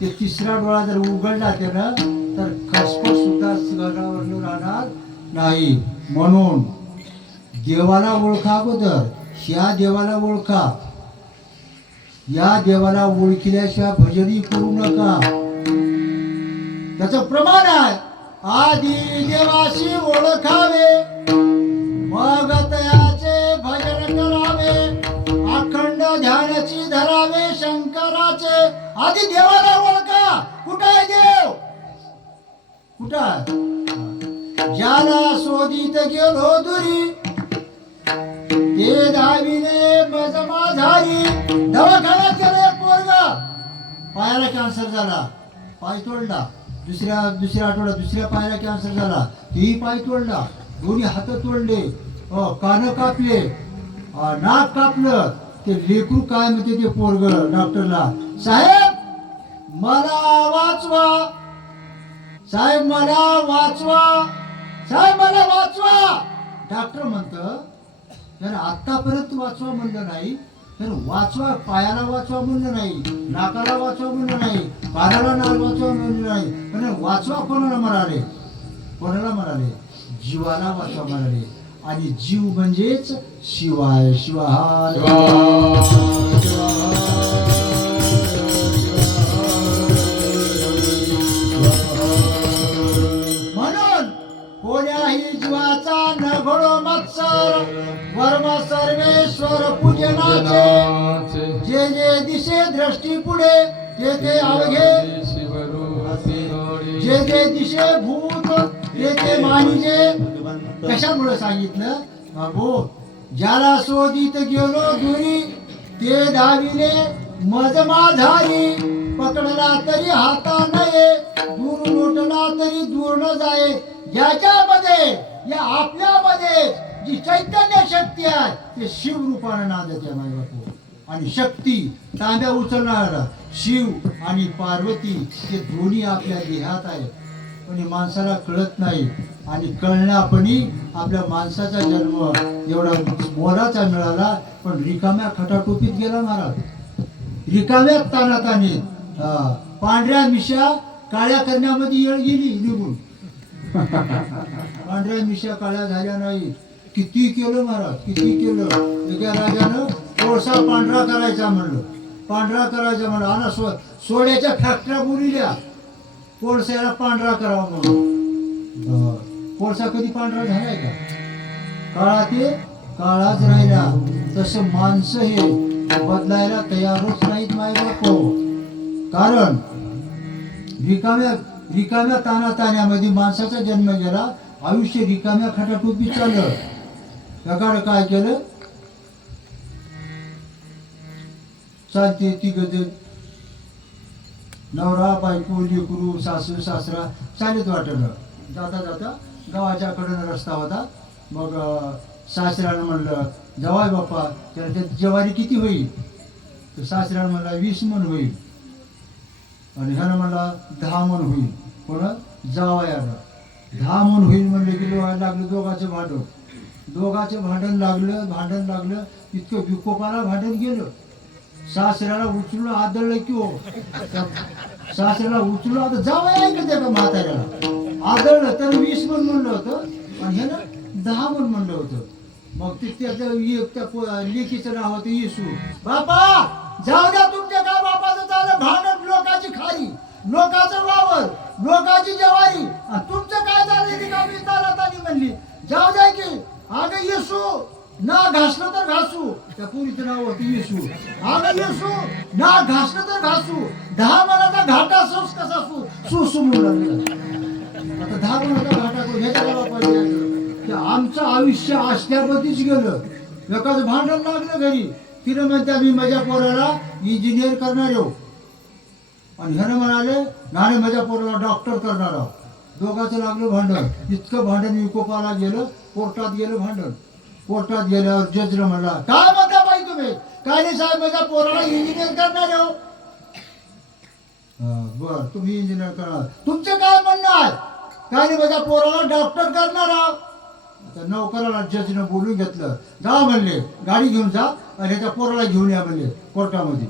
ते तिसरा डोळा जर उघडला त्यानं तर खसखस सुद्धा गडावर राहणार नाही. म्हणून देवाला ओळखा अगोदर, ह्या देवाला ओळखा. या देवाला ओळखल्याशिवाय भजनी करू नका. त्याचं प्रमाण आहे, आधी देवाशी ओळखावे मग तयाचे भजन करावे, अखंड ध्यानाची धरावे शंकराचे. आधी देवाला ओळखा. कुठं आहे देव? कुठं आहे? ज्याला शोधित गेलो दुरी ते दाविले मज माझारी. दवाखान्यात गेले पोरगा, पायाला कॅन्सर झाला, पाय तोडला. दुसऱ्या आठवड्यात दुसऱ्या पायाला कॅन्सर झाला, तेही पाय तोडला. दोन्ही हात तोडले, कान कापले, नाक कापलं. ते लेकरू काय म्हणते ते पोरग डॉक्टरला, साहेब मला वाचवा, साहेब मला वाचवा, साहेब मला वाचवा. डॉक्टर म्हणतं तर आतापर्यंत वाचवा म्हणलं नाही, तर वाचवा पायाला वाचवा म्हणलं नाही, नाकाला वाचवा म्हणलं नाही, कानाला वाचवा म्हणलं नाही. पण वाचवा कोणाला म्हणाले? कोणाला म्हणाले? जीवाला वाचवा म्हणाले. आणि जीव म्हणजेच शिवाय. शिवाय म्हणून कोण्याही जीवाचा न घडो मत्सर, वर्म सर्वेश्वर पूजनाचे. जे जे दिसे दृष्टी पुढे ते ते अवघे, जे जे दिशे भूत ते ते मानिजे. कशामुळे सांगितलं? बाबू ज्याला शोधित गेलो दुरी ते धाविले मज माझारी. पकडला तरी हाता नये, दूर लोटला तरी दूर न जाये. ज्याच्यामध्ये या आपल्यामध्ये जी चैतन्य शक्ती आहे ते शिव रूपाने नांदते माझ्या बापू. आणि शक्ती तांब्या उचलणारा शिव आणि पार्वती हे दोन्ही आपल्या देहात आहे. पण माणसाला कळत नाही. आणि कळण्यापणी आपल्या माणसाचा जन्म एवढा मोलाचा मिळाला, पण रिकाम्या खटाटोपीत गेला महाराज. रिकाम्या तानातानी पांढऱ्या मिशा काळ्या करण्यामध्ये येळ गेली निघून. पांढऱ्या मिशा काळ्या झाल्या नाही. किती केलं महाराज, किती केलं. एका राजानं कोळसा पांढरा करायचा म्हणलं, पांढरा करायचा म्हणलं. आणि सोड्याच्या फॅक्टऱ्या बोलिल्या कोळसाला पांढरा करावा म्हणून. कोळसा कधी पांढरा झालाय का? काळा ते काळाच राहिला. तसं माणसं हे बदलायला तयारच नाहीत माझ्या बापू. कारण रिकाम्या तानाताण्यामध्ये माणसाचा जन्म गेला, आयुष्य रिकाम्या खटाटोपी चाललं. त्याकडे काय केलं? चालते ती गजर नवरा बायको लेकरू सासू सासरा चालत वाटलं. जाता जाता गावाच्या कडून रस्ता होता. मग सासऱ्यानं म्हणलं जवाय बाप्पा त्याला त्या ज्वारी किती होईल? तर सासऱ्यानं म्हणला 20 मन होईल. आणि ह्यानं म्हणला 10 मन होईल. कोण? जावयानं 10 मन होईल म्हणले की लागलं दोघाचं भांडण. दोघाचं भांडण लागलं इतकं विकोपाला भांडण गेलं. सासऱ्याला उचलून आदळलं की हो, सासऱ्याला उचलून आता जावं ऐकते का म्हाताऱ्याला आदळलं तर 20 मन म्हणलं होतं आणि ह्यानं 10 मन म्हणलं होतं. मग ते त्या लेकीचं नाव होतं येसू. बापा जाऊ द्या तुमच्या काय बापाचं झालं भांडण. लोकांची खारी, लोकांचं वावर, लोकांची ज्वारी, तुमचं काय झालं? रिकामी तानातानी म्हणली जाऊ द्या की. अगं येसू ना घासलं तर घासू. त्या पुरीचं नाव होतं येसू. अगं येसू ना घासलं तर घासू. 10 मनाचा घाटा सोस कसा सू म्हणून आता 10 मनाचा घाटा करून ह्याच्या पाहिजे. आमचं आयुष्य असल्यावरतीच गेलं. एखादं भांडण लागलं घरी तिनं म्हणते मी माझ्या पोराला इंजिनियर करणार येऊ आणि ह्यानं म्हणाले नाही माझ्या पोराला डॉक्टर करणार आहो. दोघांचं लागलं भांडण. इतकं भांडण विकोपाला गेलं, कोर्टात गेलं भांडण. कोर्टात गेल्यावर जजनं म्हणला काय म्हणता बाई तुम्ही? काय नाही साहेब माझ्या पोराला इंजिनियर करणार येऊ. बर तुम्ही इंजिनियर करणार, तुमचं काय म्हणणं आहे? काय नाही माझ्या पोराला डॉक्टर करणार आहो. आता नौकराला जजनं बोलून घेतलं. जा म्हणले गाडी घेऊन जा आणि ह्याच्या पोराला घेऊन या म्हणले कोर्टामध्ये.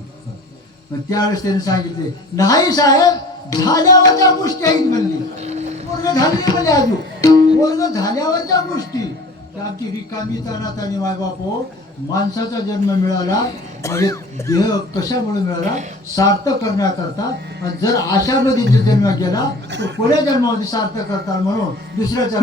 मग त्यावेळेस त्याने सांगितले नाही साहेब झाल्यावरच्या गोष्टी आहेत म्हणली. पूर्ण झाली म्हणले अजून पूर्ण झाल्यावरच्या गोष्टी. तर आमची रिकामी तानातानी माय बापो माणसाचा जन्म मिळाला म्हणजे देह कशामुळे मिळाला? सार्थक करण्याकरता. आणि जर अशामध्ये जर जन्म गेला तर पुढे जन्मामध्ये सार्थक करतात म्हणून दुसऱ्याच्या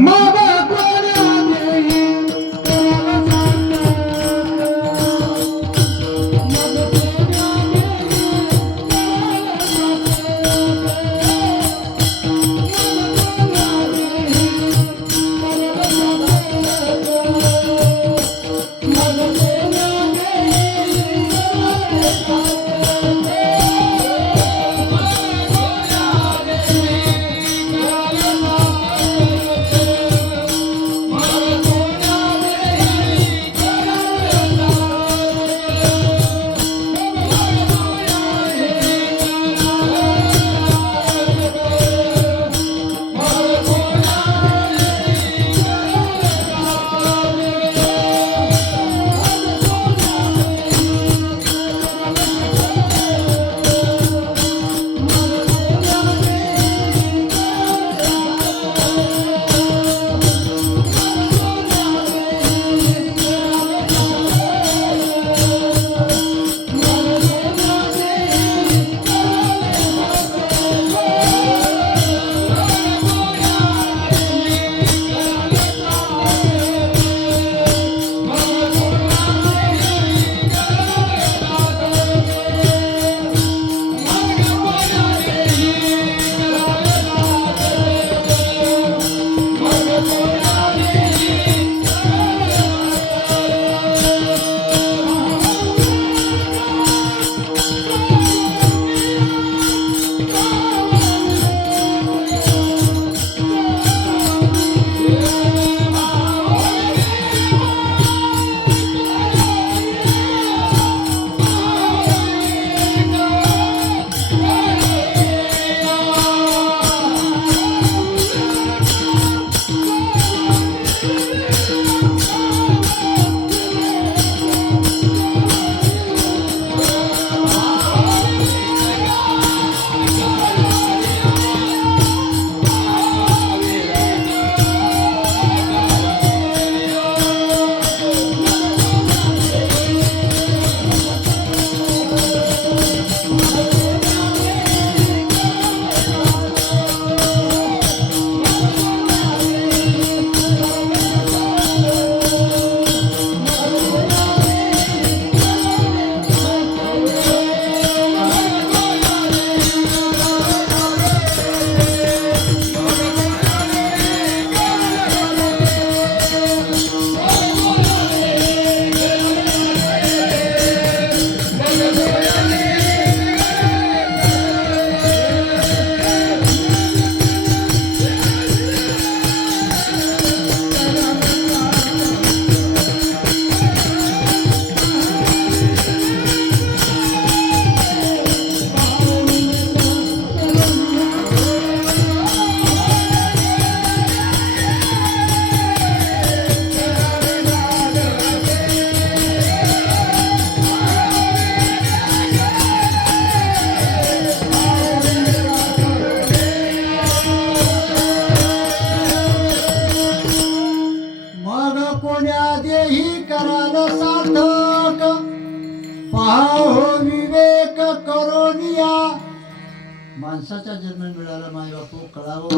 माणसाचा जन्म मिळाला माय बापू कळावं.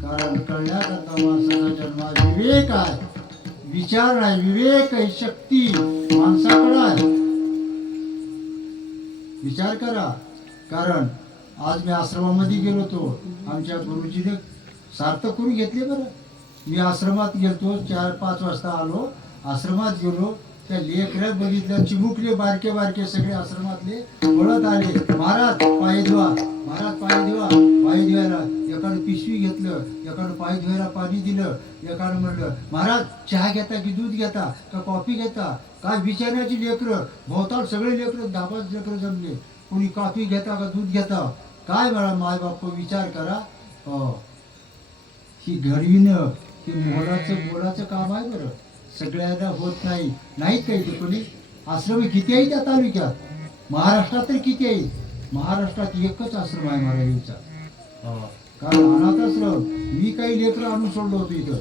कारण कळण्याकरता माणसाचा जन्म विवेक आहे, विचार आहे. विवेक ही शक्ती माणसाकडे आहे. विचार करा. कारण आज मी आश्रमामध्ये गेलो होतो, आमच्या गुरुजीने सार्थक करून घेतले. बरं मी आश्रमात गेलतो 4-5 वाजता आलो. आश्रमात गेलो त्या लेकरं बघितलं, चिमुकले बारके बारके सगळे आश्रमातले पळत आले, महाराज पाय धुवा, महाराज पाय धुवा. पाय धुवायला एकानं पिशवी घेतलं, एकानं पाय धुवायला पाणी दिलं, एकानं म्हणलं महाराज चहा घेता की दूध घेता का कॉफी घेता. काय विचारण्याची लेकरं, भोवताल सगळे लेकरं 10-5 लेकरं जमले. कोणी कॉफी घेता का दूध घेता. काय मला माय बाप विचार करा. ही घडविणं हे मोलाचं काम आहे बरं. सगळ्यांना होत नाही. नाहीत काही ते कोणी आश्रम किती आहे त्या तालुक्यात, महाराष्ट्रात तर किती आहे. महाराष्ट्रात एकच आश्रम आहे महाराजांचा. कारण अनाथ आश्रम मी काही लेकरं आणून सोडलो होतो इथं.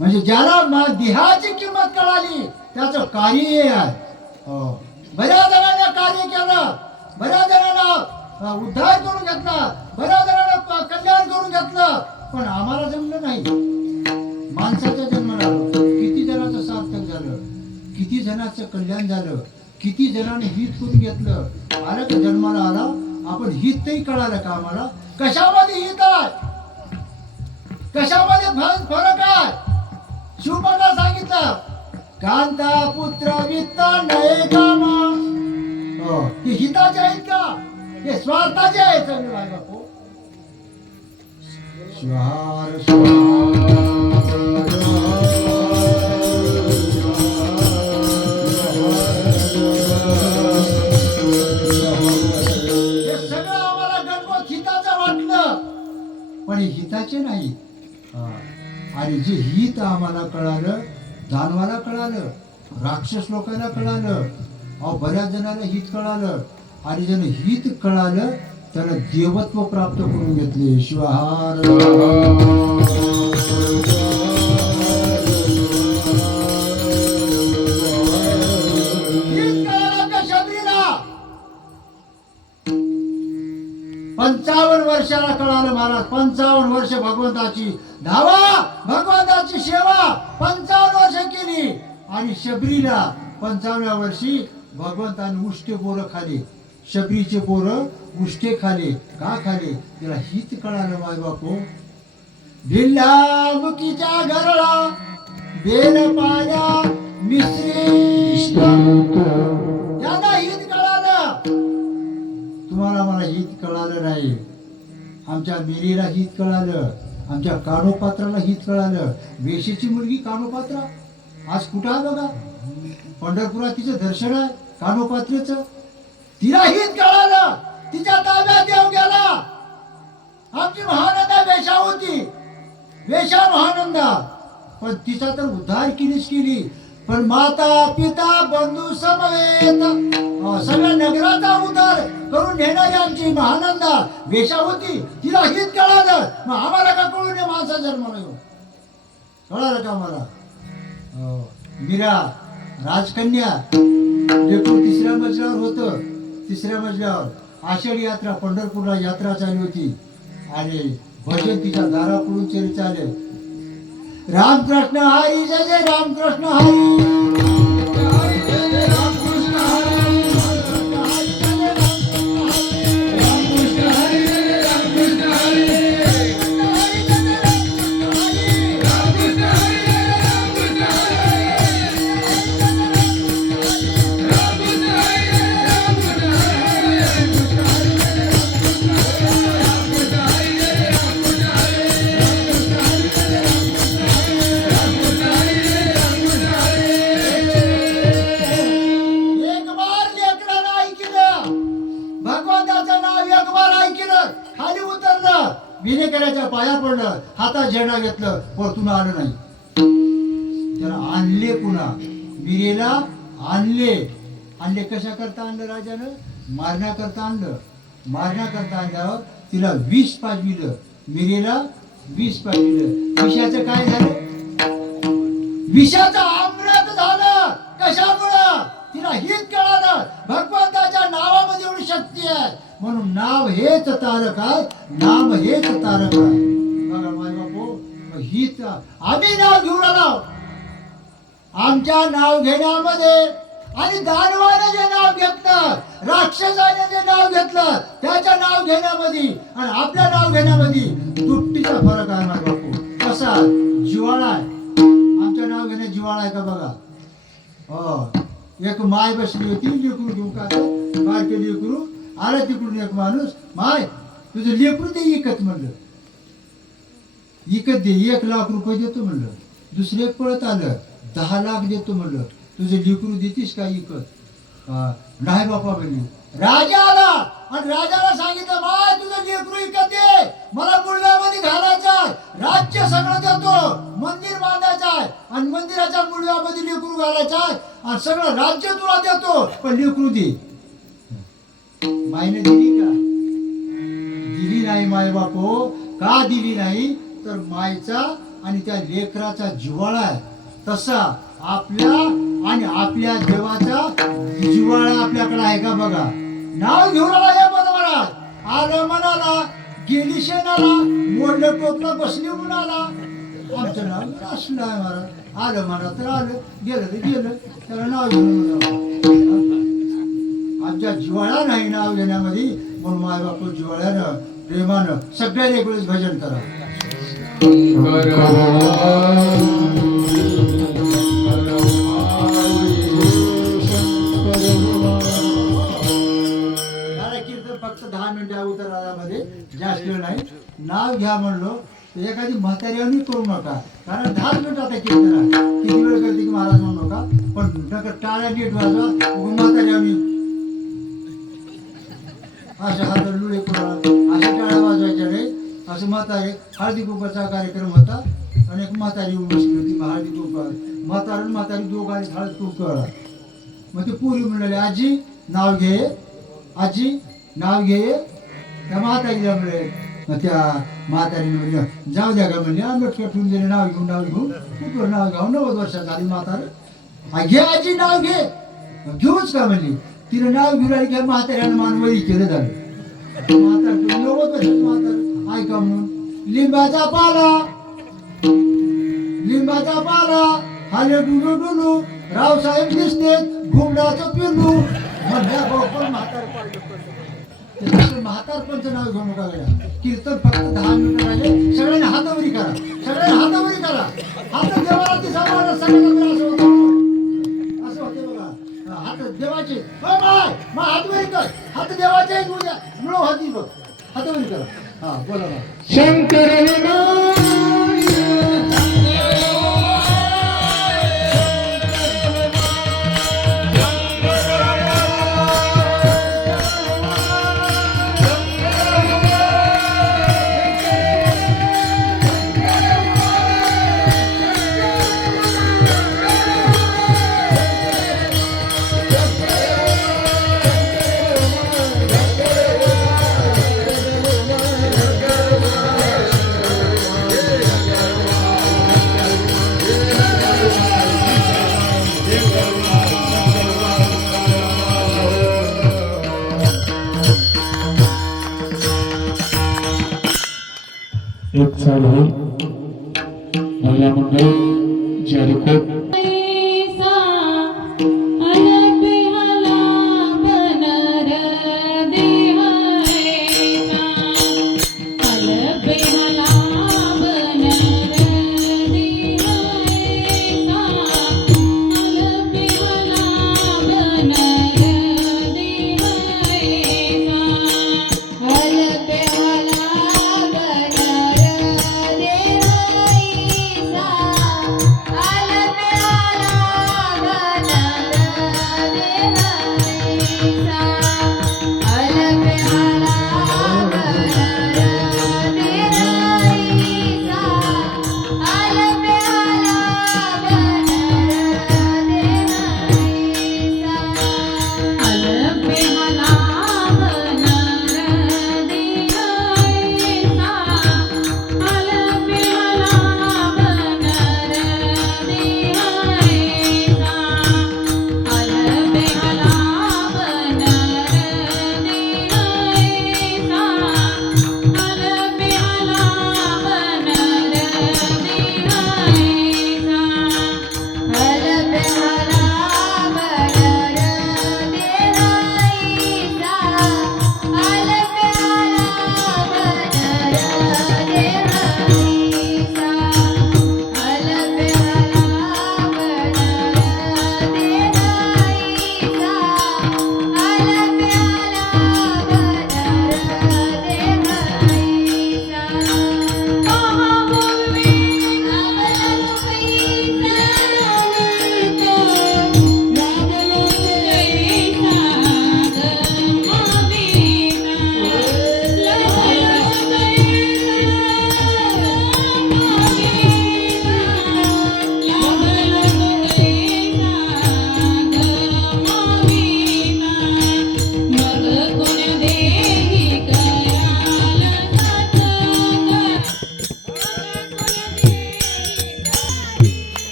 म्हणजे ज्याला देहाची किंमत कळाली त्याचं कार्य हे आहे. बऱ्याच जणांना कार्य केलं, बऱ्याच जणांना उद्धार करून घेतला, बऱ्याच जणांना कल्याण करून घेतलं, पण आम्हाला जमलं नाही. माणसाचा जन्म झाला, किती जणांचं सार्थक झालं, किती जणांचं कल्याण झालं, किती जणांनी हित करून घेतलं. आलं का जन्माला आला आपण हित तरी कळालं का आम्हाला. कशामध्ये हित आहे, कशामध्ये फरक आहे. शिवबाला सांगितलं कांता पुत्र वित्त नये कामा. हे हिताचे आहेत का, हे स्वार्थाचे आहेत सगळे भाई बापू. स्वार हे सगळं आम्हाला गणपत हिताचं वाटलं, पण हे हिताचे नाही. आणि जे हित आम्हाला कळालं, दानवाला कळालं, राक्षस लोकांना कळालं, बऱ्याच जणांना हित कळालं. आणि ज्यानं हित कळालं त्याला देवत्व प्राप्त करून घेतले. शिवहार हित कळालं का शबरीला. 55 वर्षाला कळालं महाराज. 55 वर्ष भगवंताची धावा, भगवंताची सेवा 55 वर्ष केली. आणि शबरीला 55व्या वर्षी भगवंताने उष्टे बोरं खाली, शबरीचे पोरं उष्टे खाले. का खाले, त्याला हित कळालं माय बापू. भिल्ला मुकीच्या घरला बेल पाया मिश्री, त्यांना हित कळालं. तुम्हाला मला हित कळालं नाही. आमच्या मिरीला हित कळालं, आमच्या कानोपात्राला हित कळालं. वेशीची मुलगी कानोपात्रा आज कुठं आहे बघा, पंढरपुरात तिचं दर्शन आहे कानोपात्रेचं. तिला हित कळालं, तिच्या ताब्यात देव गेला. आमची महानंदा वेशा होती, वेशा महानंदा, पण तिचा तर उद्धार केली. पण माता पिता बंधू समवेत सगळ्या नगराचा उद्धार करून नेणारी आमची महानंदा वेशा होती. तिला हित कळालं, मग आम्हाला का कळू नये. माणसा जन्माला येऊन कळालं का आम्हाला. मीरा राजकन्या लेकरू 3ऱ्या मजल्यावर होतं. 3ऱ्या मजल्यावर आषाढी यात्रा पंढरपूरला यात्रा चालू होती आणि भजन तिच्या दारापुढून चाले. रामकृष्ण हरी जय जय रामकृष्ण हरी. विनेकराच्या पाया पडलं, हातात झेंडा घेतलं, परतून आलं नाही. त्याला आणले पुन्हा, विरेला आणले कशा करता आणलं राजानं, मारण्याकरता आणलं. मारण्याकरता आणल्यावर तिला 20 पाजविलं, मिरेला 20 पाजविलं. विषाचं काय झालं, विषाचं अमृत झालं. कशामुळं, तिला हित कळालं, भगवंताच्या नावामध्ये एवढी शक्ती आहे. म्हणून नाव हेच तारक आहे, नाम हेच तारक आहे. बघा माय बापू, हित आम्ही नाव घेऊन आलो. आमच्या नाव घेण्यामध्ये आणि दानवाने जे नाव घेतलं, राक्षसाने जे नाव घेतलं, त्याच्या नाव घेण्यामध्ये आणि आपल्या नाव घेण्यामध्ये दुपटीचा फरक आहे माय बापू. कसा जिव्हाळा आहे, आमच्या नाव घेण्यात जिव्हाळा आहे का बघा. हो एक माय बसली होती लेकरू घेऊन का बारके लेकरू आला तिकडून एक माणूस माय तुझं लेकरू ते इकत म्हणलं इकत दे 1,00,000 देतो म्हणलं दुसरे पळत आलं 10,00,000 देतो म्हणलं तुझं लेकरू देतीस का इकत नाही बापा म्हणली राजा आला आणि राजाला सांगितलं माय तुझं लेकरू इकत दे मला मुळव्यामध्ये घालायचं राज्य सगळं देतो मंदिर बांधायचं आहे आणि मंदिराच्या मुळव्यामध्ये लेकरू घालायचं आहे आणि सगळं राज्य तुला देतो पण लेकरू दे मायने दिली का दिली नाही माय बापो का दिली नाही तर मायचा आणि त्या लेकराचा जिव्हाळा आहे तसा आपल्या आणि आपल्या देवाचा जिव्हाळा आपल्याकडे आहे का बघा नाव घेऊन आला या बरोबरात आलं म्हणाला गेली शेणाला मोडलं टोपलं बसली म्हणून आला आमचं नाव असलं आहे महाराज आलं म्हणा तर आलं गेलं तर गेलं त्याला नाव घेऊन आमच्या जिव्हाळा नाही नाव घेण्यामध्ये म्हणून माय बाप जिव्हाळ्यानं प्रेमानं सगळ्या एक वेळेस भजन करा कीर्तन फक्त 10 मिनिटं उतरामध्ये जास्त वेळ नाही नाव घ्या म्हणलो तर एखादी म्हाताऱ्यावरही करू नका कारण 10 मिनिट आता कीर्तन आहे किती वेळ करते की महाराज म्हणू नका पण नका टाळ्या नीट वाजवा म्हाताऱ्यावरही अशा हात लुळे पुरा अशा टाळ्या वाजवायच्या रे असं म्हातारे हळदी कुंकवाचा कार्यक्रम होता आणि एक म्हातारी बसली होती हळदी कुंकवार म्हातारी दोघांनी हळद कुंकवाला मग ते पोरी म्हणाले आजी नाव घे आजी नाव घे त्या म्हातारीला म्हणले मग त्या म्हातारीने म्हणले जाऊ द्या का म्हणले आंबेडकर ठेवून दिले नाव घेऊन कुकर नाव घ्यावं 90 वर्षाचा आली म्हातार घे आजी नाव घे घेऊच का म्हणली तिने नाव घेऊन आली की म्हाताऱ्यानं मानवरी केलं झालं म्हातार 90 वर्षाचं म्हातार ऐका म्हणून लिंबाचा पाला हाले डुलू डुलू रावसाहेब दिसते घुमडाचं पिल्लू म्हणल्या बरोबर म्हातारपणचं नाव घेऊ नका गड्या कीर्तन फक्त 10 मिनिटं राहिले सगळ्यांनी हातावरी करा हात देवाला दिसा सगळ्यांना असं होते बघा हात देवाचे हातवरी कर हात देवाचे मिळव हाती बघ हातावरी करा हा बोला ना शंकर एक साल होईल महिला मंडळ जॅरिकोट Ala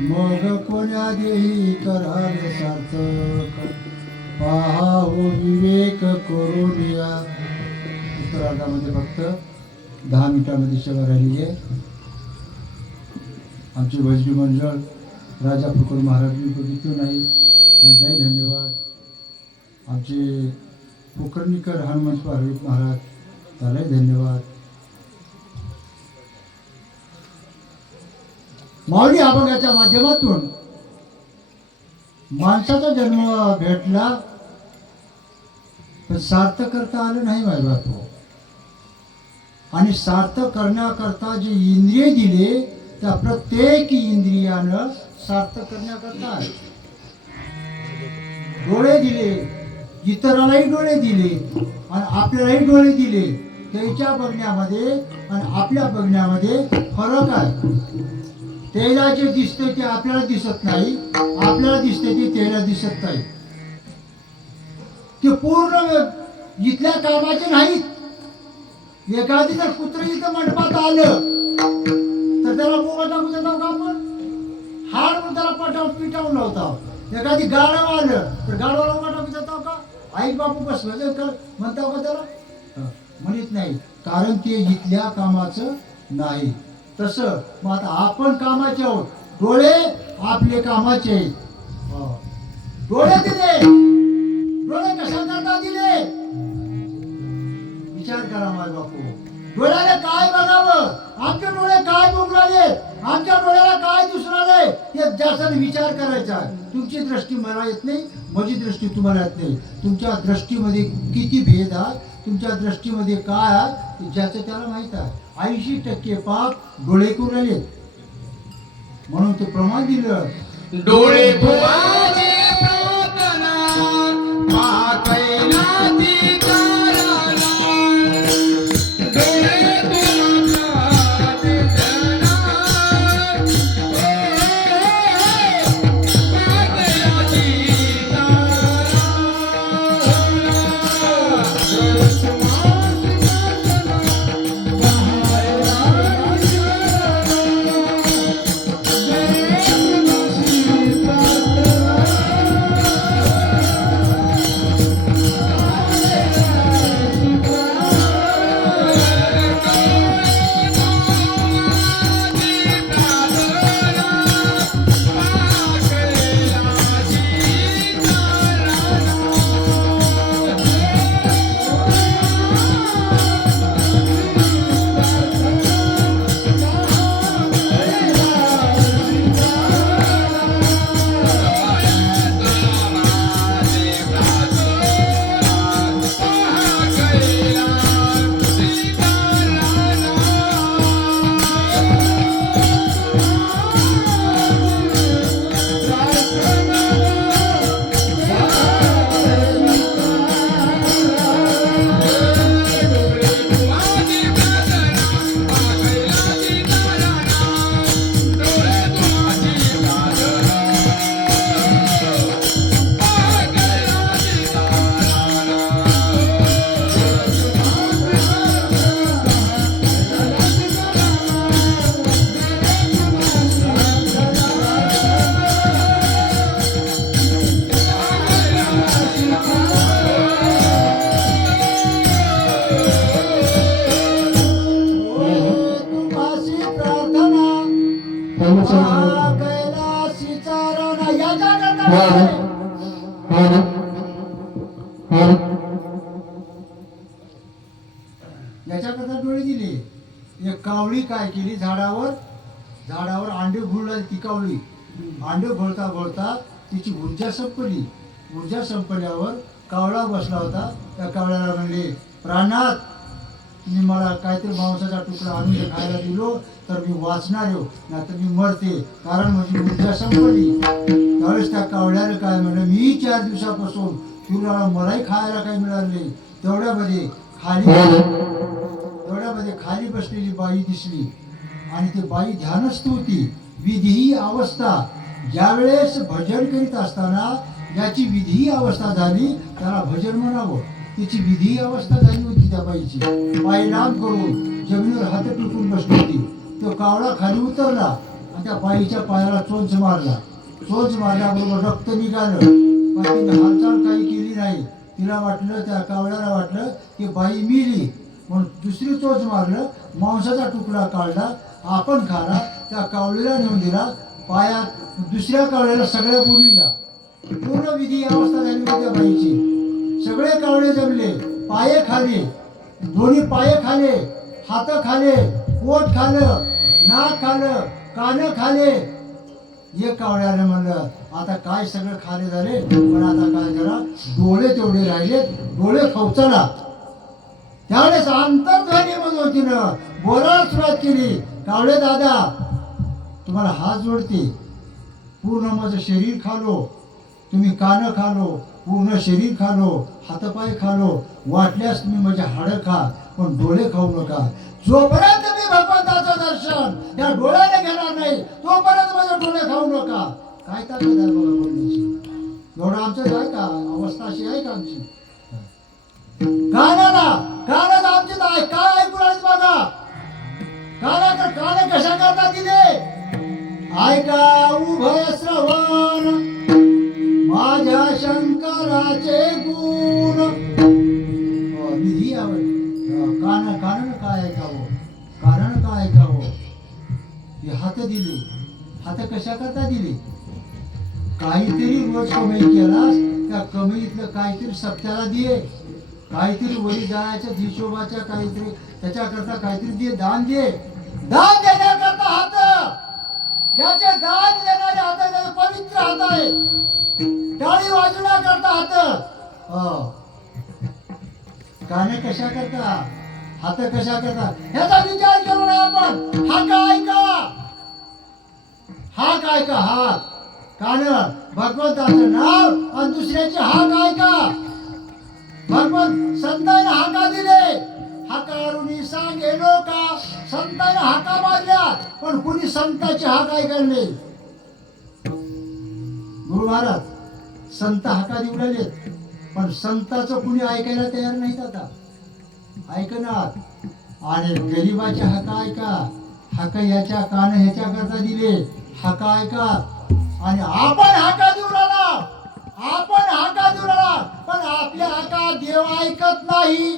मग कोण्या देही कराल सार्थक पाहावो विवेक करून या. उत्तरार्धामध्ये फक्त 10 मिनिटांमध्ये सभा राहिली आहे. आमचे भजनी मंडळ राजा प्रकुर महाराज मी बघितलं नाही, त्यांनाही धन्यवाद. आमचे पोखरणीकर हनुमंत पार्वत महाराज त्यालाही धन्यवाद. माऊली अभंगाच्या माध्यमातून माणसाचा जन्म भेटला पण सार्थ करता आलं नाही माझ्या बापू. आणि सार्थ करण्याकरता जे इंद्रिय दिले त्या प्रत्येक इंद्रियानं सार्थ करण्याकरता आहे. डोळे दिले, इतरालाही डोळे दिले आणि आपल्यालाही डोळे दिले. त्याच्या बघण्यामध्ये आणि आपल्या बघण्यामध्ये फरक आहे. त्याला जे दिसतंय ते आपल्याला दिसत नाही, आपल्याला दिसतंय ते त्याला दिसत नाही. ते पूर्ण इथल्या कामाचे नाहीत. एखादी जर कुत्र इथं मंडपात आलं तर त्याला बोगा टाकून देतो का आपण? हाड म्हणून त्याला पिटावून लावतो. एखादी गाढव आलं तर गाढवाला बोगा टाकून देतो का? आई बापू बस म्हणतो का त्याला? म्हणत नाही, कारण ते इथल्या कामाचं नाही. तसं मग आता आपण कामाचे आहोत. डोळे आपले कामाचे आहेत. डोळे दिले, डोळे कशाकरता दिले विचार करा माझे बापू. डोळ्याला काय बघावं, आमचे डोळे काय बघणारे, आमच्या डोळ्याला काय दिसणारे हे जास्त विचार करायचा. तुमची दृष्टी मला येत नाही, माझी दृष्टी तुम्हाला येत नाही. तुमच्या दृष्टीमध्ये किती भेद आहे, तुमच्या दृष्टीमध्ये काय आहे ज्याचं त्याला माहित आहे. 80% पाप डोळे करून आले म्हणून ते प्रमाण दिलं. डोळे भुवाचे प्रार्थना पाहतैला ती ताराला. डोळे तुमच्या दिसना पाहतैला ती ताराला. याच्याकरता डोळे दिले. एक कावळी काय केली, झाडावर अंडे घुळली. ती कावळी अंडे घोळता घोळता तिची ऊर्जा संपली. ऊर्जा संपल्यावर कावळा बसला होता. त्या कावळ्याला म्हणले, प्राणात तुम्ही मला काहीतरी मांसाचा तुकडा आणून जर खायला दिलो तर मी वाचणार हो, नाहीतर मी मरते, कारण माझी ऊर्जा संपली. त्यावेळेस त्या कावळ्याला काय म्हणलं, मी 4 दिवसापासून तुला मलाही खायला काही मिळालं नाही. तेवढ्यामध्ये खाली बसलेली बाई दिसली आणि ती बाई ध्यानस्थ होती. विधी अवस्था, ज्यावेळेस भजन करीत असताना ज्याची विधी अवस्था झाली त्याला भजन म्हणावं. तिची विधी अवस्था झाली होती त्या बाईची. बाई लांब करून जमिनीवर हात टिकून बसली होती. तो कावळा खाली उतरला आणि त्या बाईच्या पायाला चोच मारला. चोच मारल्याबरोबर रक्त निघालं, पण तिने हालचाल काही केली नाही. तिला वाटलं, त्या कावळ्याला वाटलं की बाई मिली, म्हणून दुसरी चोच मारलं, मांसाचा तुकडा काढला, आपण खाला, त्या कावळीला नेऊन दिला पायात. दुसऱ्या कावळ्याला सगळ्या बोलविला. पूर्ण विधी अवस्था झाली होती त्या बाईची. सगळे कावळे जमले, पाये खाले, दोन्ही पाये खाले, हात खाले, पोट खालं, नाक खालं, कान खाले. एक कावळ्याने म्हणलं आता काय सगळं खाले झाले, पण आता काय करा, डोळे तेवढे राहिले, डोळे खवचला. त्यावेळेस अंतर्ध्वनी म्हणून तिनं बोलायला सुरुवात केली, कावळे दादा तुम्हाला हात जोडते, पूर्ण माझं शरीर खालो, तुम्ही कान खालो, पूर्ण शरीर खालो, हातपाय खालो, वाटल्यास तुम्ही माझे हाडं खा, पण डोळे खाऊ नका. जोपर्यंत मी भगवंताचं दर्शन या डोळ्याने घेणार नाही तोपर्यंत माझे डोळे खाऊ नका. काय ताकद आहे बघा बोलण्याची. एवढं आमचं आहे का, अवस्था अशी आहे का आमची? कानात आमची काय ऐकू राहिले बघा. कान कशा करता दिले, ऐका उभय श्रवण माझ्या शंकराचे गुण. विधी कान काय ऐकावं, कारण काय ऐकावं. हे हात दिले, हात कशा करता दिले, काहीतरी रोज कमाई केलास, त्या कमाईतलं काहीतरी सप्त्याला दे, काहीतरी वरी जायच्या हिशोबाच्या काहीतरी त्याच्याकरता काहीतरी दे, दान दे. दान देण्याकरता हात, ज्याचे दान देणारे हात त्याचे पवित्र हात आहे. टाळी वाजवण्याकरता हात. काने कशा करता, हात कशा करता, ह्याचा विचार करू नये आपण. हा काय का हात, कान भगवंताचं नाव आणि दुसऱ्याचे हाक ऐका. भगवंत संतांना हाका दिले, हाकारुनी सांगे लोका. संतांना हाका मारल्या, पण कुणी संतांचे हाक ऐकायला नाही. गुरु महाराज संत हाका देऊ लागलेत, पण संताचं कुणी ऐकायला तयार नाहीत. आता ऐकणार. आणि गरीबाचे हाका ऐका, हाका याच्या कान ह्याच्या करता दिले, हाका ऐका. आणि आपण हाका देऊ राहिला, पण आपल्या हाका देव ऐकत नाही.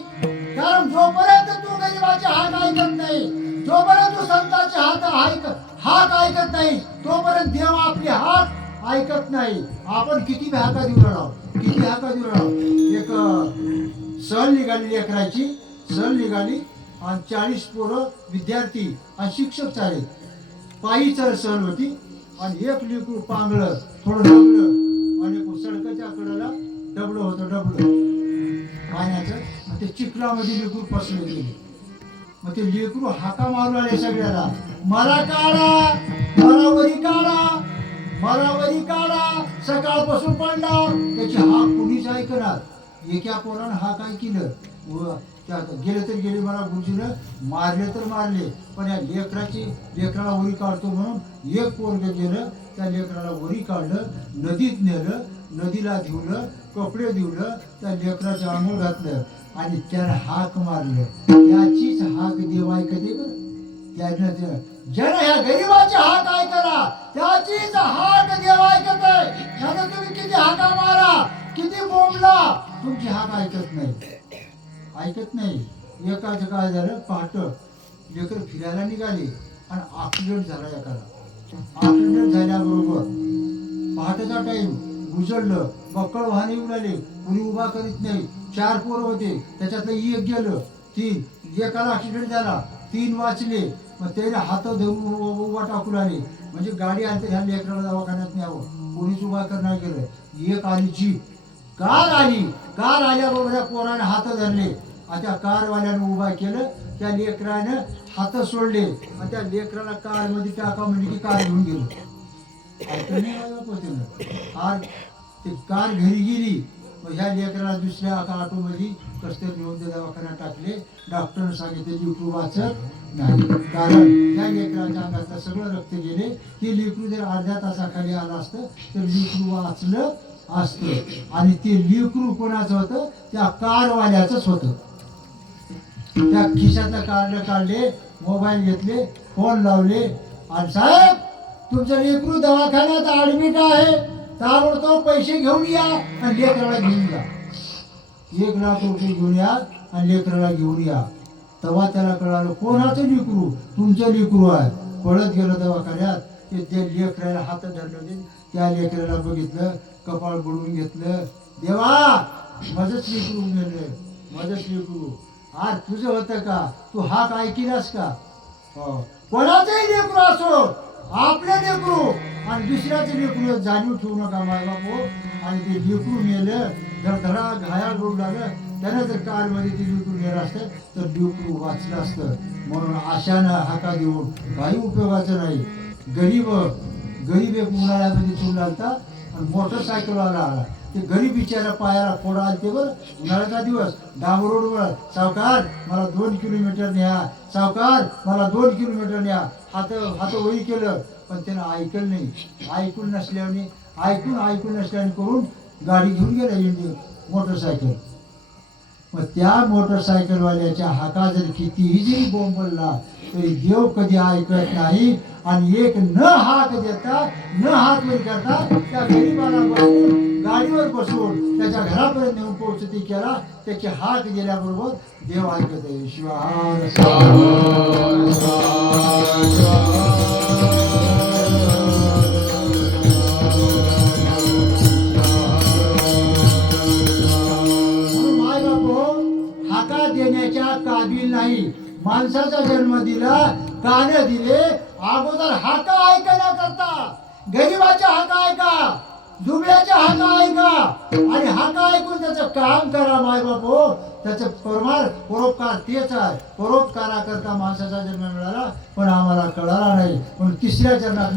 कारण जोपर्यंत तू गरीबाचे हाक ऐकत नाही, जोपर्यंत तू संतांचे हाक ऐकत नाही, तोपर्यंत देव आपले हाक ऐकत नाही. आपण किती हाका देऊ राहिलो. एक सहल निघाली, लेकराची सहल निघाली आणि 40 पोरं विद्यार्थी आणि शिक्षक चाले. पायी सहल होती आणि एक लेकरू पांगलं, थोडं डबलं, आणि सडकाच्या कडेला डबलं होतं पाण्याचं. आणि ते चिखलामध्ये लेकरू फसले गेले. मग ते लेकरू हाका मारू आले सगळ्याला, मला काढा, मला वरी काढा. सकाळपासून पडला, त्याची हाक कुणीच ऐकणार. एका पोरानं हाक ऐकलं, गेले तर गेले, मला गुरुजीनं मारले तर मारले, पण या लेकराला वरी काढतो म्हणून एक पोरग गेलं, त्या लेकराला वरी काढलं, नदीत नेलं, नदीला धुवलं, कपडे धुवलं, त्या लेकराचं आंघोळ घातलं आणि त्यानं हाक मारलं. त्याचीच हाक देव ऐकते बरं. त्यानं ज्यानं ह्या गरीबाची हाक ऐकला त्याचीच हाक देव ऐकत आहे. त्यानं तुम्ही किती हाका मारा, किती बोंबला, तुमची हाक ऐकत नाही. एकाचं काय झालं, पहाट लेकर फिरायला निघाले आणि ॲक्सिडेंट झाला एकाला. ॲक्सिडेंट झाल्याबरोबर पहाटेचा टाईम उजळलं, बक्कळ वाहने येऊन आले, कुणी उभा करीत नाही. 4 पोरं होते, त्याच्यातलं एक गेलं, 3. एकाला ॲक्सिडेंट झाला, 3 वाचले. मग त्याने हात धरून उभा टाकून आले, म्हणजे गाडी आली तर ह्या लेकराला दवाखान्यात न्यावं, कोणीच उभा करणार गेलं. एक आली जीप, कार आल्याबरोबर त्या पोराने हात धरले आणि त्या कारवाल्यानं उभा केलं. त्या लेकरानं हात सोडले आणि त्या लेकराला कारमध्ये टाका म्हणजे की कार घेऊन गेलो. कार घरी गेली. मग ह्या लेकराला दुसऱ्या ऑटोमध्ये कसं नेऊन ते दवाखान्यात टाकले. डॉक्टरने सांगितले लेकरू वाचत नाही, कारण त्या लेकराच्या अंगातलं सगळं रक्त गेले. ते लेकरू जर अर्ध्या तासाखाली आलं असतं तर लेकरू वाचलं असतं. आणि ते लेकरू कोणाचं होतं, त्या कारवाल्याचंच होतं. त्या खिशातलं काढले, मोबाईल घेतले, फोन लावले आणि साहेब तुमचं लेकरू दवाखान्यात ऍडमिट आहे, ताबडतोब पैसे घेऊन या आणि लेकराला घेऊन या. 1,00,000 रुपये घेऊन या आणि लेकराला घेऊन या. तेव्हा त्याला कळालं कोणाचं लेकरू, तुमचं लेकरू आहे. पळत गेलं दवाखान्यात. ते लेकराला हात धरले होते. त्या लेकराला बघितलं, कपाळ बुडवून घेतलं. देवा माझंच लेकरू गेलं, माझंच लेकरू. आज तुझं होतं का, तू हाक ऐकिलास का? कोणाचंही लेकरू असो, आपलं लेकरू आणि दुसऱ्याचं लेकरू जाणीव ठेवू नका माय बापू. आणि ते लेकरू मेलं, धडधडा घायाळ रोड झालं. त्यानं जर कारमध्ये ते लेकरू गेलं असतं तर लेकरू वाचलं असतं. म्हणून आशानं हाका देऊन काही उपयोगाचं नाही. गरीब एक उन्हाळ्यामध्ये चूल लागता आणि मोटरसायकलवाला आला. ते गरीब बिचारा पायाला फोडा आलते बरं. उन्हाळ्याचा दिवस, डांबर रोडवर. सावकार मला 2 किलोमीटर न्या, सावकार मला 2 किलोमीटर न्या. हात वळी केलं पण त्यानं ऐकलं नाही. ऐकून नसल्याने करून गाडी घेऊन गेला मोटरसायकल. मग त्या मोटरसायकलवाल्याच्या हाका जर कितीही जरी बोंबलला तरी देव कधी ऐकत नाही. आणि एक न हाक देता, न हात वर करता त्या गरीबाला बसून गाडीवर बसून त्याच्या घरापर्यंत नेऊन पोहोचती केला. त्याची हाक गेल्याबरोबर देव ऐकत आहे. शिवाय माय बापो हाका देण्याच्या काबिल नाही. माणसाचा जन्म दिला, कान दिले, अगोदर हाका ऐकण्याकरता गरीबाच्या हाका ऐका, दुबळ्याच्या हाका ऐका आणि हाका ऐकून त्याचं काम करा. माय बापो त्याचं परोपकार तेच आहे. परोपकाराकरता माणसाचा जन्म मिळाला पण आम्हाला कळाला नाही. म्हणून तिसऱ्या चरणात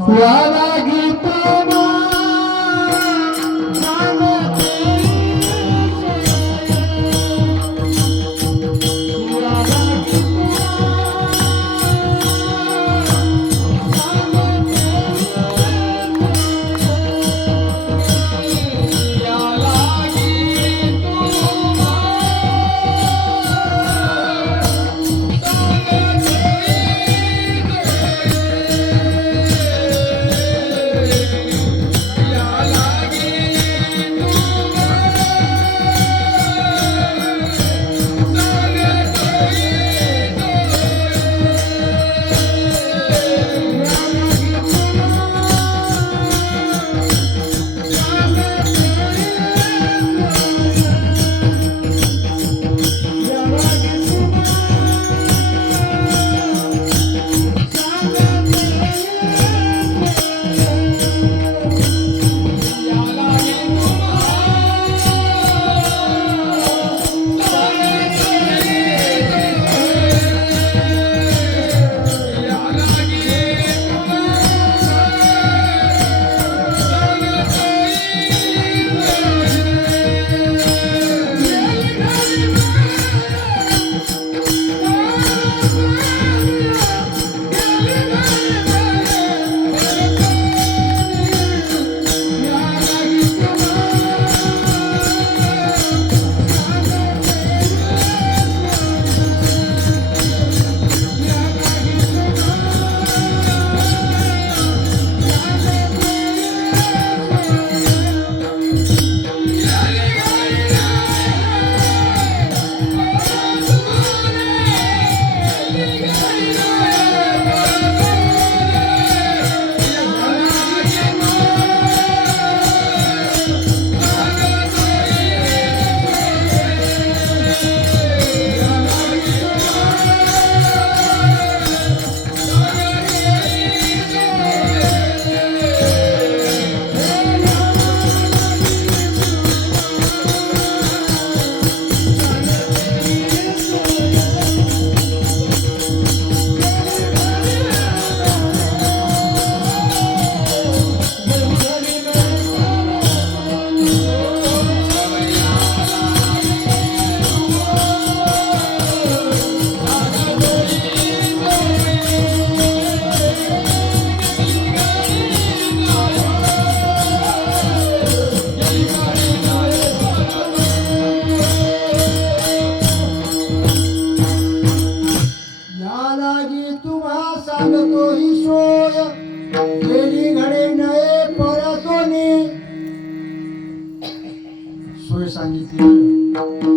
सांगितलं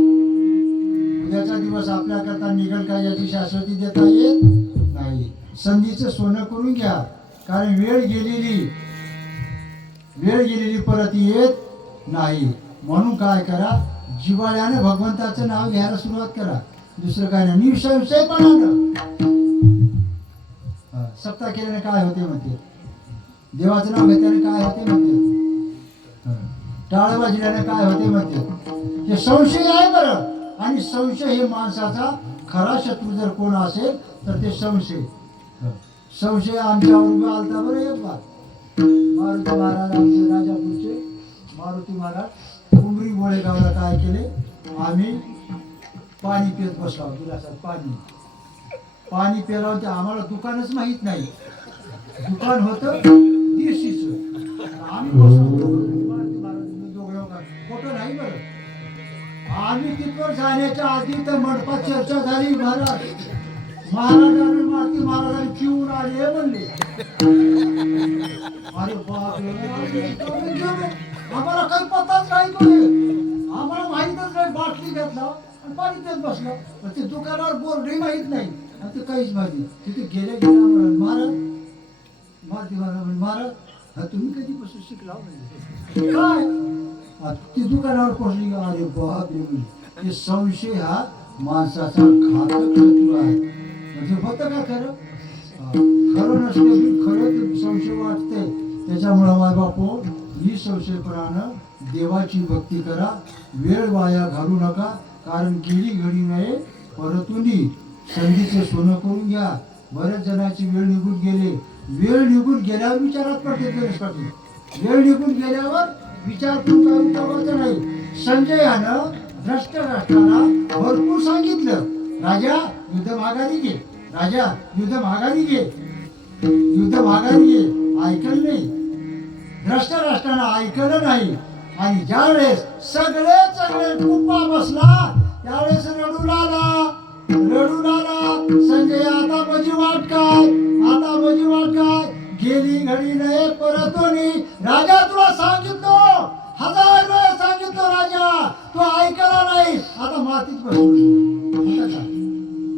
उद्याचा दिवस आपल्याकरता निघेल का याची शाश्वती देता येत नाही. संधीचं सोनं करून घ्या, कारण वेळ गेलेली परत येत नाही. म्हणून काय करा, जिव्हाळ्याने भगवंताचं नाव घ्यायला सुरुवात करा. दुसरं काय नाही, निसंशयपणानं. सप्ताह केल्याने काय होते म्हणते, देवाचं नाव घेतल्याने काय होते म्हणते, टाळ वाजल्याने काय होते म्हणते. हे संशय आहे बरं. आणि संशय हे माणसाचा खरा शत्रू जर कोण असेल तर ते संशय. संशय आमच्यावर उभा आलता बरं एक बार. मारुती महाराज आमचे राजापूरचे मारुती महाराज उमरी गोळेगावला काय केले, आम्ही पाणी पित बसलो गिलासात पाणी प्यायला होते. आम्हाला दुकानच माहीत नाही, दुकान होतं देशीचं. आम्ही बसलो फोटो नाही बरं. आम्ही तिथवर जाण्याच्या आधी तर मंडपात चर्चा झाली. महाराजांनी मारुती महाराजांनी पिऊन आले म्हणले. अरे बापरे, आम्हाला काही पत्ताच नाही कोणी, आम्हाला माहीतच नाही. बाटली घेतला आणि पाणी पित बसलो. ते दुकानावर बोर्डही माहीत नाही आणि ते काहीच माहिती. तिथे गेले महाराज मारुती महाराज तुम्ही कधीपासून शिकला काय, ती दुकानावर पोचली. अरे बापरे, हे संशय हा माणसाचा घातक शत्रू आहे. म्हणजे होतं का खरं, खरं नसतं, खरं संशय वाटते. त्याच्यामुळं माय बापू, निसंशयपणानं देवाची भक्ती करा, वेळ वाया घालू नका. कारण गेली घडी नाही परतुनी. संधीचे सोनं करून घ्या. बऱ्याच जणांची वेळ निघून गेले. वेळ निघून गेल्यावर विचारात पडते गणेश पाटील. वेळ निघून गेल्यावर विचार करून काय उपयोगाचं नाही. संजयानं भ्रष्ट राष्ट्राला भरपूर सांगितलं, राजा युद्ध माघारी घे, राजा युद्ध माघारी घे, युद्ध माघारी घे. ऐकलं नाही, भ्रष्ट राष्ट्रानं ऐकलं नाही. आणि ज्यावेळेस सगळे कुप्पा बसला त्यावेळेस रडून आला. संजय आता माझी वाट काय, आता माझी वाट काय. गेली घडी नाही परतोनी. राजा तुला सांगितलं, 1000 वेळा सांगितलं राजा, तू ऐकला नाही. आता मातीत बसलो.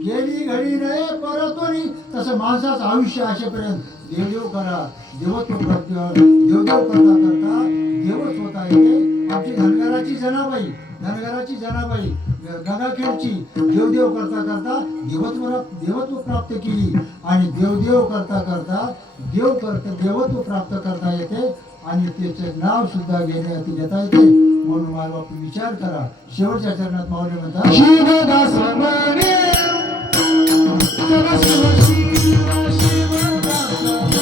गेली घडी नाही परतोनी. तसं माणसाचं आयुष्य असेपर्यंत देवदेव करा. देवत्व करता करता देवच होता येते. आमची धनगराची जनाबाई गंगाखेडची देवदेव करता करता देवत्व प्राप्त केली. आणि देवदेव करता देवत्व प्राप्त करता येते. आणि त्याचे नाव सुद्धा घेता येते. म्हणून माय बाप विचार करा. शेवटच्या चरणात माऊली म्हणतात, शिवदास म्हणे, शिव शिव शिवदास म्हणे,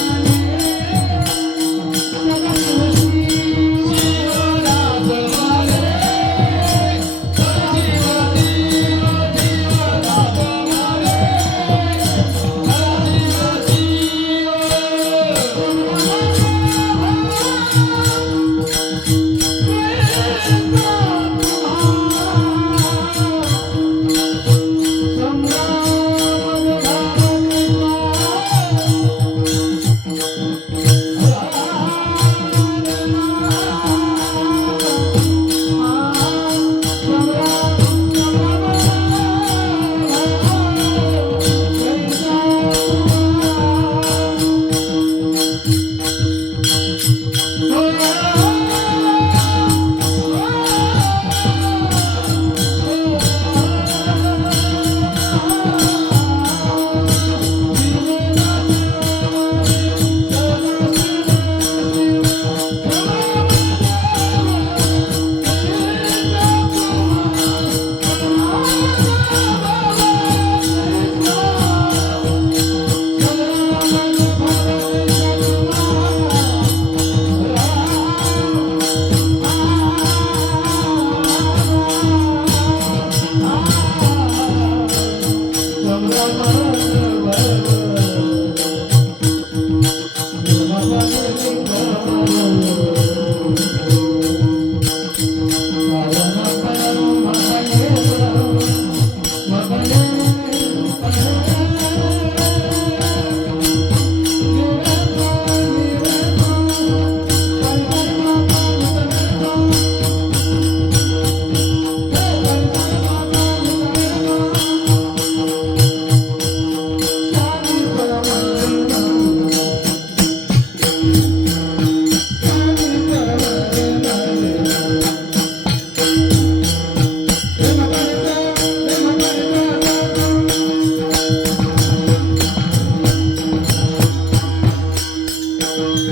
Thank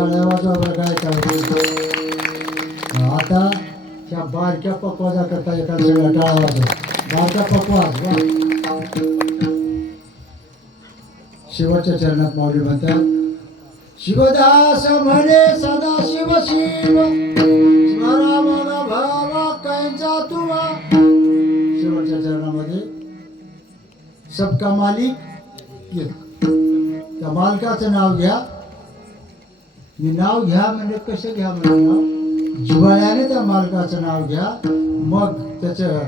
टाळ्या वाजवा बरं काय. आता त्या बारक्या पकवाजा करता एका सगळ्या टाळ्या वाजव. बारक्या पकवाज वा. शेवटच्या चरणात माऊली म्हणतात, शिवदास म्हणे सदा शिव शिव स्मरा मग भावा कायचा तुवा. शेवटच्या चरणामध्ये सबका मालिक एक. त्या मालकाचं नाव घ्या. मी नाव घ्या म्हणजे कसं घ्या म्हणजे नाव जिव्हाळ्याने त्या मालकाचं नाव घ्या. मग त्याचं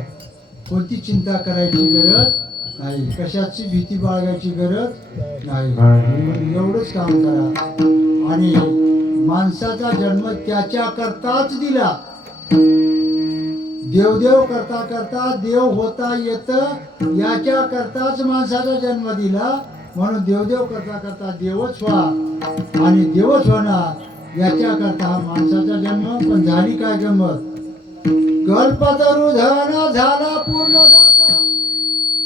कोणती चिंता करायची गरज नाही, कशाची भीती बाळगायची गरज नाही. एवढंच काम करा. आणि माणसाचा जन्म त्याच्या करताच दिला. देवदेव करता करता देव होता येत याच्या करताच माणसाचा जन्म दिला. म्हणून देवदेव करता करता देवच व्हा आणि देवच होणार याच्या करता माणसाचा जन्म. पण झाली काय गंमत, कल्पतरू धन झाला पूर्ण दाता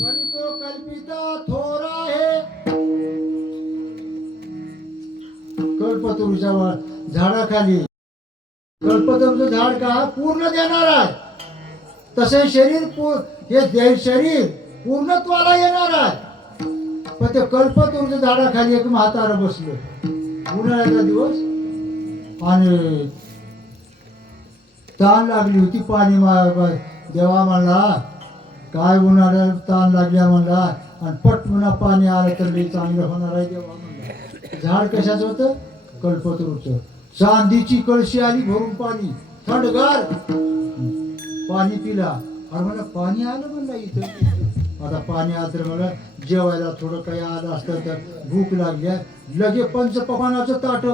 परी तो कल्पिता थोरा आहे. कल्पतरूच्या झाडाखाली कल्पतरूचं झाड का पूर्ण देणार आहे. तसे शरीर शरीर पूर्णत्वाला येणार आहे. पण ते कल्पतरूच्या झाडाखाली एक म्हातारं बसलं उन्हाळ्याचा दिवस आणि ताण लागली होती. पाणी देवा म्हणला काय उन्हाळ्याला ताण लागल्या म्हणला आणि पट म्हणा पाणी आलं तर लई चांगलं होणार आहे देवा म्हणला. झाड कशाचं होतं, कल्पतरूचं. चांदीची कळशी आली भरून पाणी थंडगार पाणी पिला. अरे मला पाणी आलं म्हणला इथं. आता पाणी आलं तर मला जेवायला थोडं काही आलं असतं तर भूक लागली. लगे पंचपक्वानाचं ताट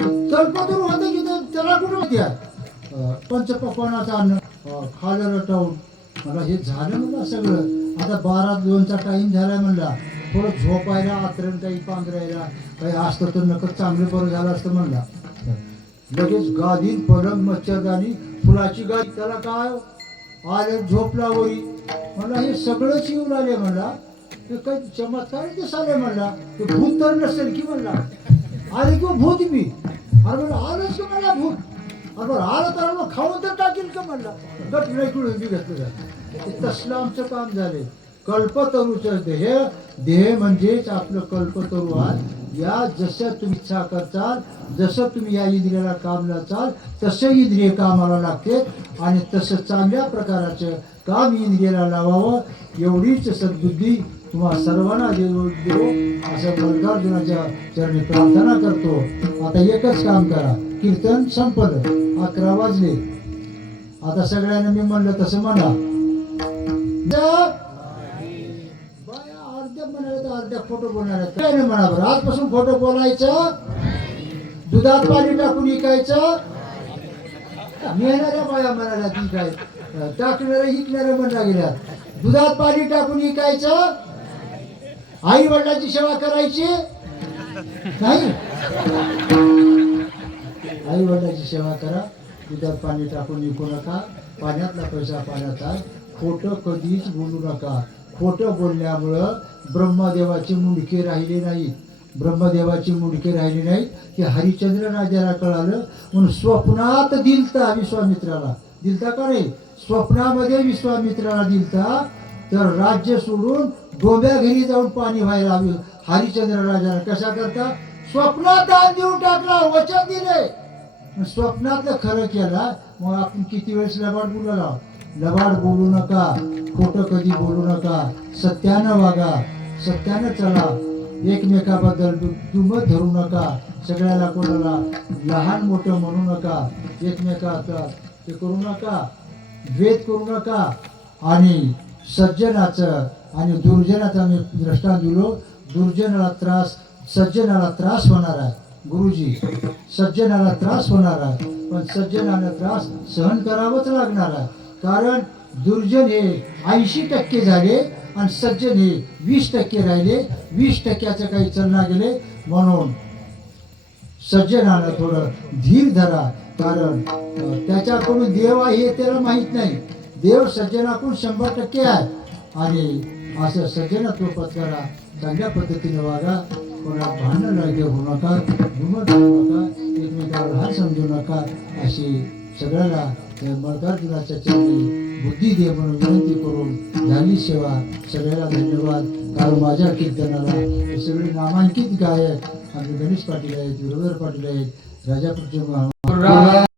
कल्पतरू होतं की त्याला कुठं होत्या पंचपक्वानाचं अन्न खालं रटावून. मला हे झालं म्हणलं सगळं. आता 12-2चा टाईम झाला म्हणला. थोडं झोपायला आतरण काही पांघरायला काही असतं तर नकच चांगलं बरं झालं असतं म्हणला. लगेच गादीन पलंग मच्छरदाणी फुलाची गादी त्याला काय आले झोपला वरी. मला हे सगळंच येऊन आले म्हणला. हे काही चमत्कार दिसाले म्हणला. ते भूत तर नसेल की म्हणला. आले किंवा भूत मी. अरे म्हणलं आलंच का मला भूत. अरे बरं आलं तर मग खाऊन तर टाकील का म्हणला. गट नाही बी घेतलं. तसलं आमचं काम झाले. कल्पतरूचं देह म्हणजेच आपलं कल्पतरू आहे. या जसं तुम्ही इच्छा करताल जसं तुम्ही या इंद्रियाला काम लाचाल तसं इंद्रिय कामाला लागते आणि तसं चांगल्या प्रकाराचं काम इंद्रियाला लावावं एवढीच सद्बुद्धी तुम्हा सर्वांना देव असं मल्लिकार्जुनाच्या चरणी प्रार्थना करतो. आता एकच काम करा, कीर्तन संपलं, 11 वाजले. आता सगळ्यांना मी म्हणलं तसं म्हणा. अर्ध्या म्हणाले तर अर्ध्या खोटं बोलणार काय नाही म्हणा. बरं आजपासून खोटं बोलायचं, दुधात पाणी टाकून विकायचं. येणाऱ्या बाया म्हणाल्या ती काय टाकणाऱ्या हिकणाऱ्या म्हणल्या गेल्या. दुधात पाणी टाकून विकायचं, आई वडिलांची सेवा करायची नाही. आई वडिलांची सेवा करा, दुधात पाणी टाकून विकू नका. पाण्यातला पैसा पाण्यात आहे. खोटं कधीच बोलू नका. खोटं बोलल्यामुळं ब्रह्मदेवाचे मुंडके राहिले नाहीत. ब्रह्मदेवाची मुंडके राहिली नाहीत. हे हरिश्चंद्र राजाला कळालं म्हणून स्वप्नात दिलता विश्वामित्राला. दिलता का रे? स्वप्नामध्ये विश्वामित्राला दिलता. तर राज्य सोडून डोंब्या घरी जाऊन पाणी व्हायला हवी हरिश्चंद्र राजाला. कशा करता? स्वप्नात दान देऊन टाकला, वचन दिले, स्वप्नातलं खरं केला. मग आपण किती वेळेस लबाड बोलला. लबाड बोलू नका, खोटं कधी बोलू नका. सत्यानं वागा, सत्यानं चला. एकमेकाबद्दल दुमत धरू नका. सगळ्याला कोणाला लहान मोठं म्हणू नका. एकमेकाचा ते करू नका, द्वेष करू नका. आणि सज्जनाचं आणि दुर्जनाचा मी दृष्टांत दिलो. दुर्जनाला त्रास, सज्जनाला त्रास होणार आहे. गुरुजी, सज्जनाला त्रास होणार आहे, पण सज्जनाला त्रास सहन करावंच लागणार आहे. कारण दुर्जन हे 80% झाले आणि सज्जन हे 20% राहिले. 20%चं काही चलना गेले. म्हणून सज्जनाला थोडं धीर धरा. कारण त्याच्याकडून देव आहे हे त्याला माहीत नाही. देव सज्जनाकडून 100% आहे. आणि असं सज्जनत्व पत्करा, चांगल्या पद्धतीने वागा. कोणाला भांडण लागे होऊ नका, घुमट होऊ नका, एकमेकाला हात समजू नका, अशी सगळ्याला मल्लिकार्जुनाच्या चरणी बुद्धी दे म्हणून विनंती करून झाली सेवा. सगळ्याला धन्यवाद. काल माझ्या कीर्तनाला हे सगळे नामांकित गायक आमचे गणेश पाटील आहेत, विरोधर पाटील आहेत, राजापूरचे